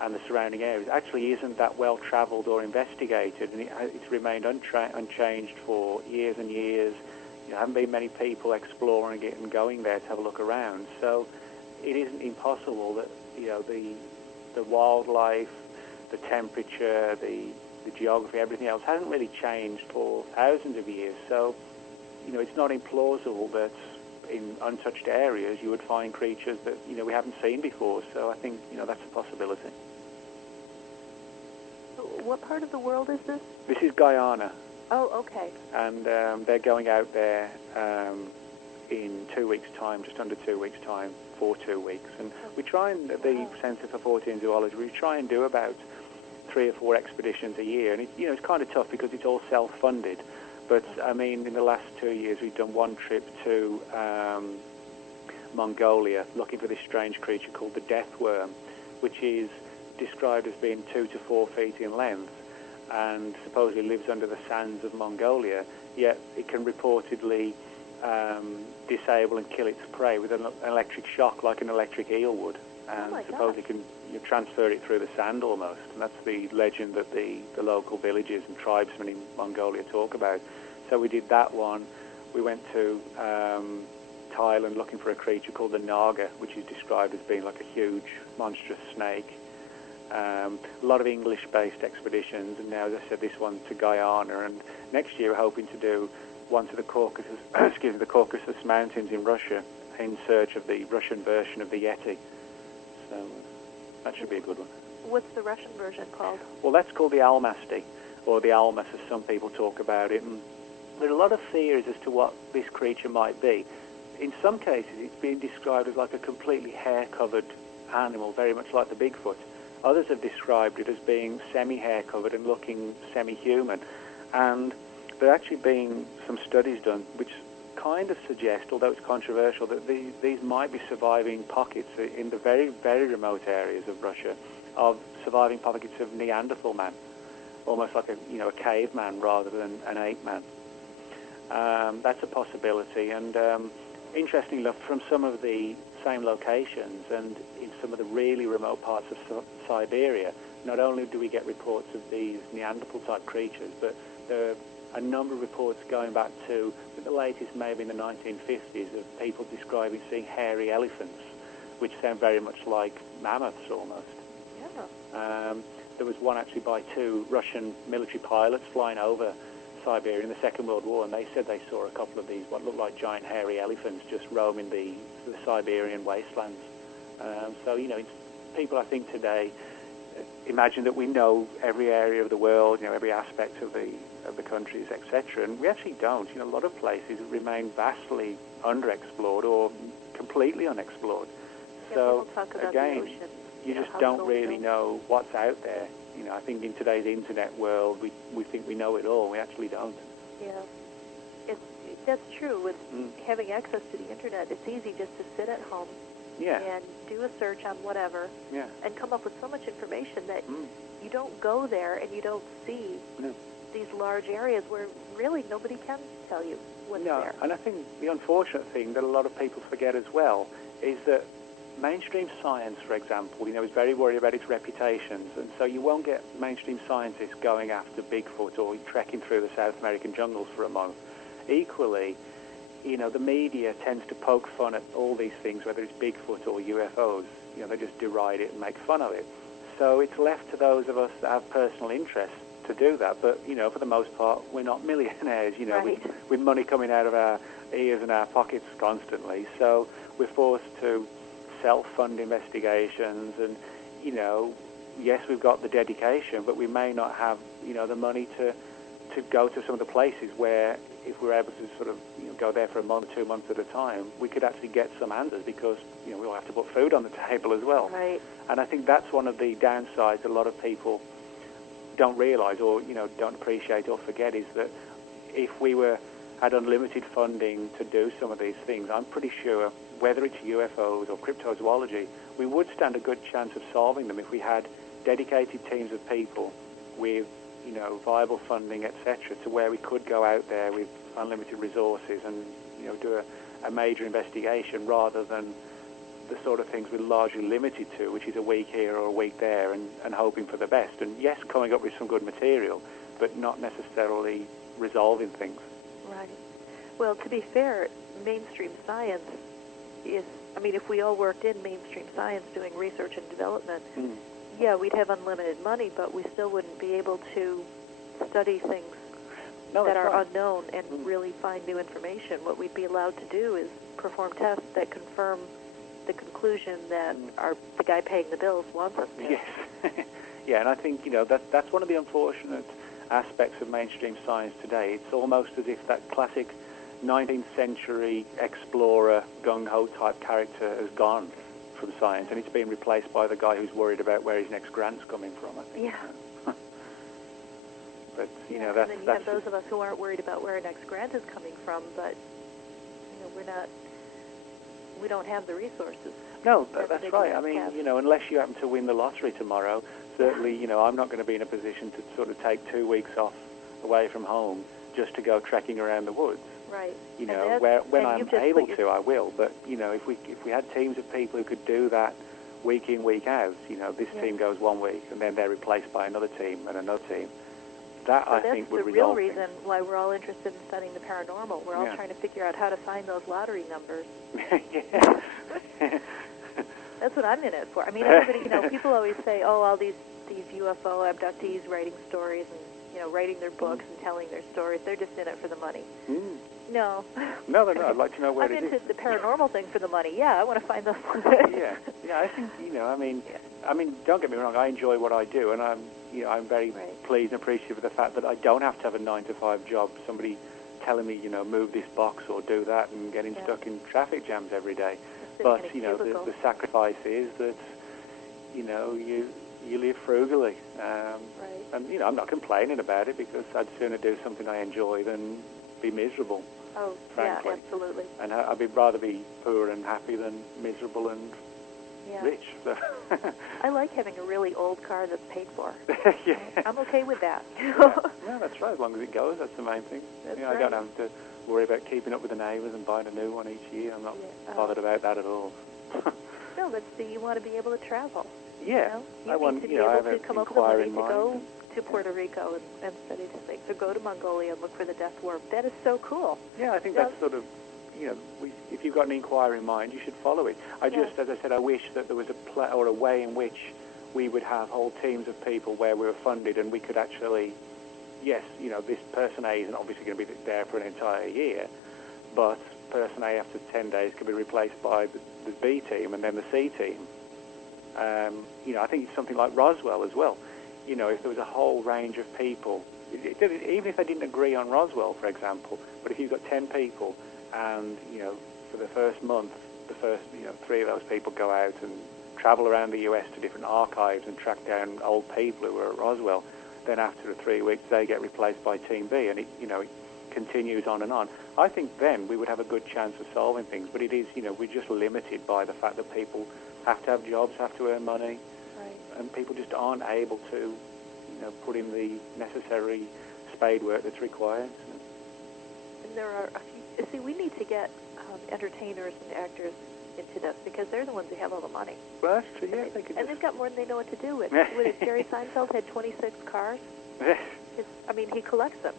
and the surrounding areas, actually isn't that well travelled or investigated, and it's remained unchanged for years and years. There haven't been many people exploring it and going there to have a look around. So it isn't impossible that the wildlife, the temperature, the geography, everything else hasn't really changed for thousands of years. So it's not implausible that in untouched areas you would find creatures that we haven't seen before. So I think that's a possibility. What part of the world is this? This is Guyana. Oh, okay. And they're going out there in 2 weeks' time, just under 2 weeks' time, for 2 weeks. And we try and, the Centre for Fortean Zoology, we try and do about 3 or 4 expeditions a year. And it's kind of tough because it's all self-funded. But, I mean, in the last 2 years, we've done one trip to Mongolia looking for this strange creature called the death worm, which is described as being 2 to 4 feet in length and supposedly lives under the sands of Mongolia, yet it can reportedly disable and kill its prey with an electric shock like an electric eel would. And supposedly can transfer it through the sand almost. And that's the legend that the local villages and tribesmen in Mongolia talk about. So we did that one. We went to Thailand looking for a creature called the Naga, which is described as being like a huge, monstrous snake. A lot of English-based expeditions, and now, as I said, this one to Guyana. And next year we're hoping to do one to the Caucasus, the Caucasus Mountains in Russia, in search of the Russian version of the Yeti. So that should be a good one. What's the Russian version called? Well, that's called the Almasty, or the Almas, as some people talk about it. And there are a lot of theories as to what this creature might be. In some cases, it's been described as like a completely hair-covered animal, very much like the Bigfoot. Others have described it as being semi-hair covered and looking semi-human. And there have actually been some studies done which kind of suggest, although it's controversial, that these might be surviving pockets in the very, very remote areas of Russia of surviving pockets of Neanderthal man, almost like a caveman rather than an ape man. That's a possibility. And interestingly enough, from some of the same locations and in some of the really remote parts of Siberia, not only do we get reports of these Neanderthal-type creatures, but there are a number of reports going back to the latest, maybe in the 1950s, of people describing seeing hairy elephants, which sound very much like mammoths almost. Yeah. There was one actually by 2 Russian military pilots flying over Siberia in the Second World War, and they said they saw a couple of these, what looked like giant hairy elephants, just roaming the Siberian wastelands. So, people, I think, today imagine that we know every area of the world, every aspect of the countries, etc., and we actually don't. A lot of places remain vastly underexplored or completely unexplored. Yeah, so, talk about again, the ocean, you just don't really know what's out there. I think in today's internet world, we think we know it all. We actually don't. Yeah, that's true. With having access to the internet, it's easy just to sit at home and do a search on whatever and come up with so much information that you don't go there and you don't see these large areas where really nobody can tell you what's there. And I think the unfortunate thing that a lot of people forget as well is that mainstream science, for example, is very worried about its reputations, and so you won't get mainstream scientists going after Bigfoot or trekking through the South American jungles for a month. Equally, the media tends to poke fun at all these things, whether it's Bigfoot or UFOs. They just deride it and make fun of it. So it's left to those of us that have personal interest to do that. But, for the most part, we're not millionaires, with money coming out of our ears and our pockets constantly. So we're forced to self-fund investigations, and yes, we've got the dedication, but we may not have the money to go to some of the places where, if we're able to sort of go there for a month, 2 months at a time, we could actually get some answers, because we all have to put food on the table as well. Right. And I think that's one of the downsides a lot of people don't realize, or don't appreciate or forget, is that if we had unlimited funding to do some of these things, I'm pretty sure, whether it's UFOs or cryptozoology, we would stand a good chance of solving them if we had dedicated teams of people with, viable funding, etc., to where we could go out there with unlimited resources and, do a major investigation, rather than the sort of things we're largely limited to, which is a week here or a week there, and hoping for the best. And yes, coming up with some good material, but not necessarily resolving things. Right. Well, to be fair, mainstream science is, if we all worked in mainstream science doing research and development, we'd have unlimited money, but we still wouldn't be able to study things that are unknown and really find new information. What we'd be allowed to do is perform tests that confirm the conclusion that the guy paying the bills wants us to. Yes. Yeah, and I think, that's one of the unfortunate aspects of mainstream science today. It's almost as if that classic 19th century explorer, gung-ho type character has gone from science, and it's been replaced by the guy who's worried about where his next grant's coming from, I think. Yeah. But, and then you have those of us who aren't worried about where our next grant is coming from, but, we don't have the resources. No, that's right. Unless you happen to win the lottery tomorrow, certainly, I'm not going to be in a position to sort of take 2 weeks off away from home just to go trekking around the woods. Right. When I'm able to, I will. But, if we had teams of people who could do that week in, week out, this team goes 1 week and then they're replaced by another team and another team. That, I think, would resolve things. That's the real reason why we're all interested in studying the paranormal. We're all trying to figure out how to find those lottery numbers. That's what I'm in it for. Everybody, people always say, all these UFO abductees writing stories and, writing their books and telling their stories, they're just in it for the money. No. No, they're not. I'd like to know where I'm into the paranormal thing for the money. Yeah, I want to find those. Yeah, I think, don't get me wrong, I enjoy what I do, and I'm very pleased and appreciative of the fact that I don't have to have a 9-to-5 job, somebody telling me, move this box or do that, and getting stuck in traffic jams every day. But, the sacrifice is that, you live frugally. And, I'm not complaining about it, because I'd sooner do something I enjoy than be miserable. Oh, frankly. Yeah, absolutely. And I'd rather be poor and happy than miserable and rich. So. I like having a really old car that's paid for. Yeah. I'm okay with that. No, that's right. As long as it goes, that's the main thing. That's I don't have to worry about keeping up with the neighbours and buying a new one each year. I'm not bothered about that at all. No, but see, you want to be able to travel. Yeah. You need to be able to come up with the money to go to Puerto Rico and study these things, or go to Mongolia and look for the death worm. That is so cool. Yeah, I think that's sort of, if you've got an inquiry in mind, you should follow it. As I said, I wish that there was a way in which we would have whole teams of people where we were funded and we could actually yes, this person A isn't obviously going to be there for an entire year, but person A after 10 days can be replaced by the B team and then the C team. I think it's something like Roswell as well. If there was a whole range of people, even if they didn't agree on Roswell, for example, but if you've got 10 people and, for the first month, the first, 3 of those people go out and travel around the US to different archives and track down old people who were at Roswell, then after 3 weeks they get replaced by Team B, and it continues on and on. I think then we would have a good chance of solving things, but it is, we're just limited by the fact that people have to have jobs, have to earn money, right. And people just aren't able to, put in the necessary spade work that's required. And there are a few, see, we need to get entertainers and actors into this because they're the ones who have all the money. Well, that's true, yeah. And they've got more than they know what to do with. Jerry Seinfeld had 26 cars. He collects them.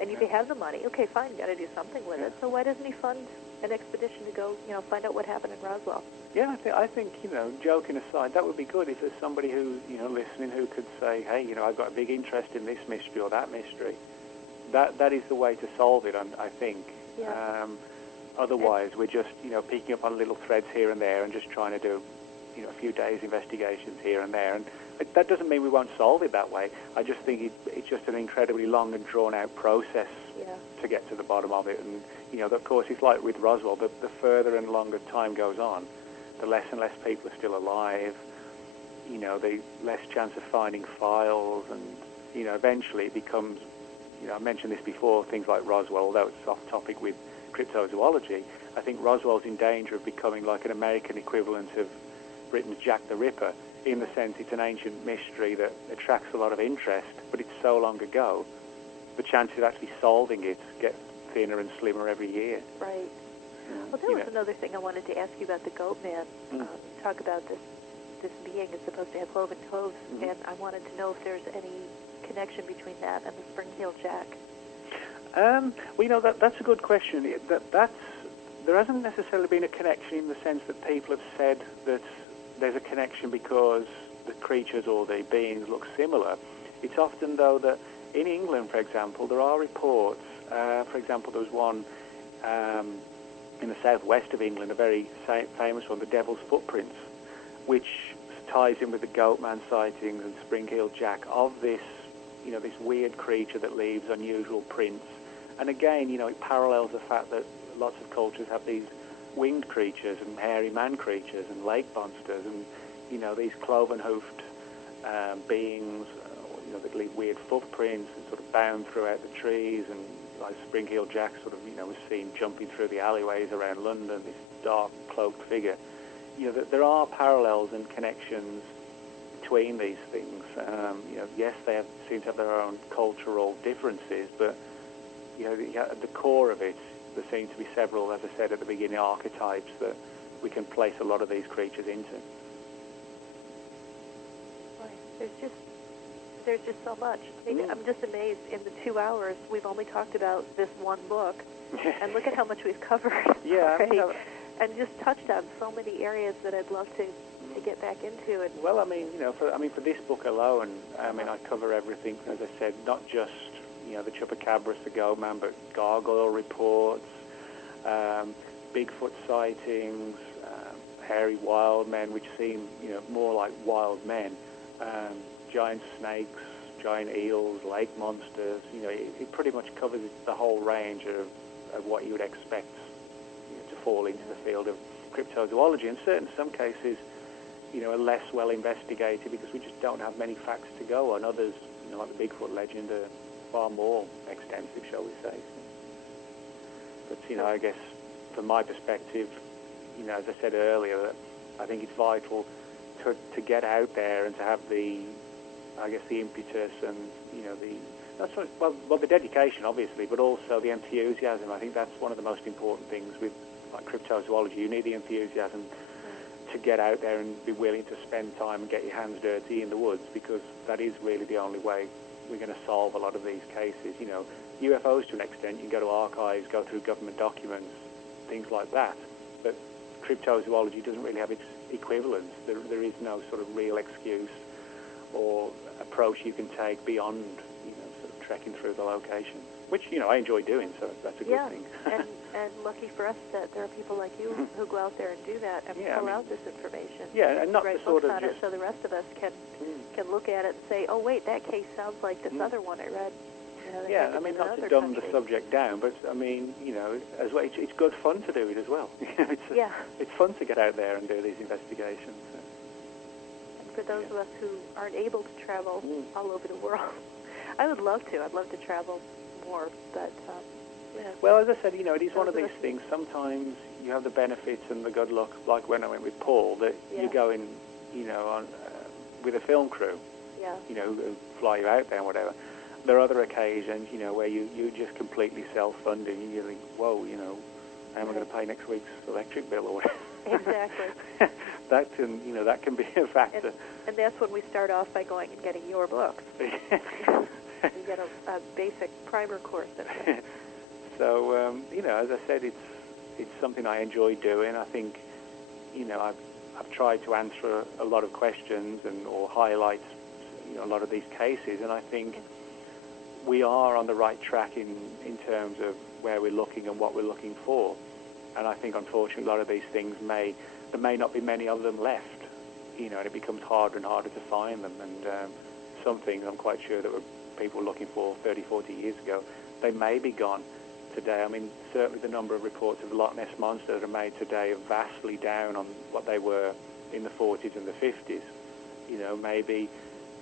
And if you have the money, okay, fine, got to do something with it. So why doesn't he fund an expedition to go, find out what happened in Roswell? Yeah, I think, joking aside, that would be good if there's somebody who, listening who could say, hey, I've got a big interest in this mystery or that mystery. That is the way to solve it, I think. Yeah. Otherwise, we're just, picking up on little threads here and there and just trying to do, a few days investigations here and there. And that doesn't mean we won't solve it that way. I just think it's just an incredibly long and drawn-out process to get to the bottom of it. And, of course, it's like with Roswell, the further and longer time goes on, the less and less people are still alive, the less chance of finding files, and, eventually it becomes, I mentioned this before, things like Roswell, although it's off topic with cryptozoology, I think Roswell's in danger of becoming like an American equivalent of Britain's Jack the Ripper, in the sense it's an ancient mystery that attracts a lot of interest, but it's so long ago, the chances of actually solving it get thinner and slimmer every year. Right. Well, there was another thing I wanted to ask you about the Goat Man. Talk about this being is supposed to have cloven hooves, and I wanted to know if there's any connection between that and the spring-heeled jack. That's a good question. There hasn't necessarily been a connection in the sense that people have said that there's a connection because the creatures or the beings look similar. It's often, though, that in England, for example, there are reports. For example, there was one in the southwest of England, a very famous one, the Devil's Footprints, which ties in with the Goatman sightings and spring-heeled jack of this, this weird creature that leaves unusual prints. And again, it parallels the fact that lots of cultures have these winged creatures and hairy man creatures and lake monsters and, these cloven-hoofed beings, that leave weird footprints and sort of bound throughout the trees, and like spring-heeled jack sort of, was seen jumping through the alleyways around London, this dark cloaked figure. There are parallels and connections between these things. Yes, they seem to have their own cultural differences, but, at the core of it, there seem to be several, as I said at the beginning, archetypes that we can place a lot of these creatures into. Right. There's just so much. I'm just amazed. In the 2 hours, we've only talked about this one book, and look at how much we've covered already, and just touched on so many areas that I'd love to get back into. And well, for this book alone, I cover everything, as I said, not just the Chupacabras, the Goatman, but gargoyle reports, Bigfoot sightings, hairy wild men, which seem more like wild men. Giant snakes, giant eels, lake monsters. It pretty much covers the whole range of what you would expect to fall into the field of cryptozoology. And in some cases, are less well investigated because we just don't have many facts to go on. Others, like the Bigfoot legend, are far more extensive, shall we say. But, I guess from my perspective, as I said earlier, I think it's vital to get out there and to have the impetus and, the dedication, obviously, but also the enthusiasm. I think that's one of the most important things with cryptozoology. You need the enthusiasm to get out there and be willing to spend time and get your hands dirty in the woods, because that is really the only way we're going to solve a lot of these cases. UFOs to an extent, you can go to archives, go through government documents, things like that. But cryptozoology doesn't really have its equivalents. There is no sort of real excuse or approach you can take beyond, sort of trekking through the locations, which, I enjoy doing, so that's a good thing. and lucky for us that there are people like you who go out there and do that and pull out this information. Yeah, and not write the sort books of on it, so the rest of us can look at it and say, oh, wait, that case sounds like this other one I read. Yeah, I mean, not to dumb the subject down, but, I mean, as well, it's good fun to do it as well. It's fun to get out there and do these investigations. And for those of us who aren't able to travel all over the world, I would love to. I'd love to travel more, but... Well, as I said, it is one of these things. Sometimes you have the benefits and the good luck, like when I went with Paul, that you're going, on with a film crew, who fly you out there and whatever. There are other occasions, where you're just completely self-funding, and you think, whoa, how am I going to pay next week's electric bill or whatever? Exactly. That can be a factor. And that's when we start off by going and getting your books. You get a basic primer course in it. So, as I said, it's something I enjoy doing. I think, I've tried to answer a lot of questions or highlight, a lot of these cases, and I think we are on the right track in terms of where we're looking and what we're looking for. And I think, unfortunately, a lot of these things there may not be many of them left, and it becomes harder and harder to find them. And some things I'm quite sure that were people looking for 30, 40 years ago, they may be gone today. I mean, certainly the number of reports of the Loch Ness Monster that are made today are vastly down on what they were in the 40s and the 50s. Maybe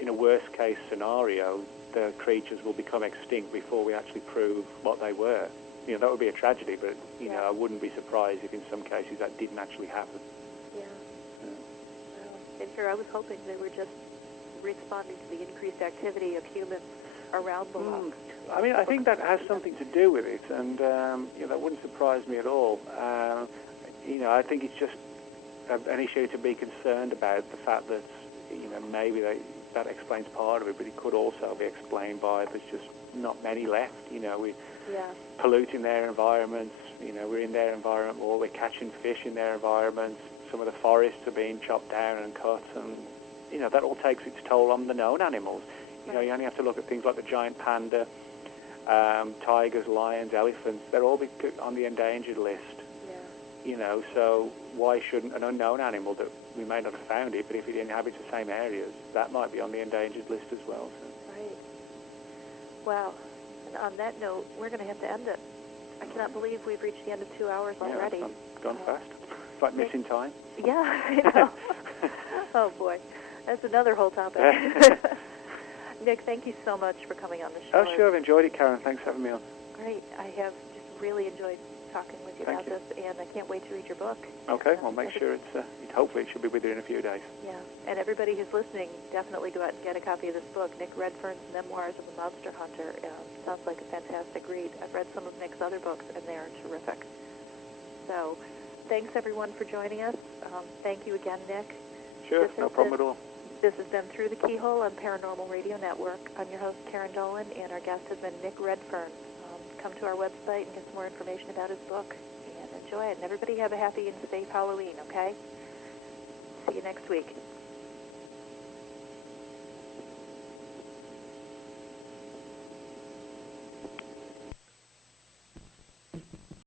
in a worst-case scenario, the creatures will become extinct before we actually prove what they were. That would be a tragedy, but, I wouldn't be surprised if in some cases that didn't actually happen. Yeah. Well, and here I was hoping they were just responding to the increased activity of humans around the loch. I mean, I think that has something to do with it, and, that wouldn't surprise me at all. I think it's just an issue to be concerned about, the fact that, maybe that explains part of it, but it could also be explained by there's just not many left. We're polluting their environments. We're in their environment more. We're catching fish in their environments. Some of the forests are being chopped down and cut, and that all takes its toll on the known animals. You only have to look at things like the giant panda, tigers, lions, elephants. They're all on the endangered list. So why shouldn't an unknown animal that we may not have found it, but if it inhabits the same areas, that might be on the endangered list as well. So. Right. Wow. And on that note, we're going to have to end it. I cannot believe we've reached the end of 2 hours already. It's gone fast. It's like missing time. Yeah, I know. Oh, boy. That's another whole topic. Nick, thank you so much for coming on the show. Oh, sure. I've enjoyed it, Karen. Thanks for having me on. Great. I have just really enjoyed talking with you about this, and I can't wait to read your book. Okay, well, make sure hopefully it should be with you in a few days. Yeah, and everybody who's listening, definitely go out and get a copy of this book, Nick Redfern's Memoirs of a Monster Hunter. Sounds like a fantastic read. I've read some of Nick's other books, and they are terrific. So, thanks everyone for joining us. Thank you again, Nick. Sure, no problem at all. This has been Through the Keyhole on Paranormal Radio Network. I'm your host, Karyn Dolan, and our guest has been Nick Redfern. Come to our website and get some more information about his book, and enjoy it. And everybody have a happy and safe Halloween, okay? See you next week.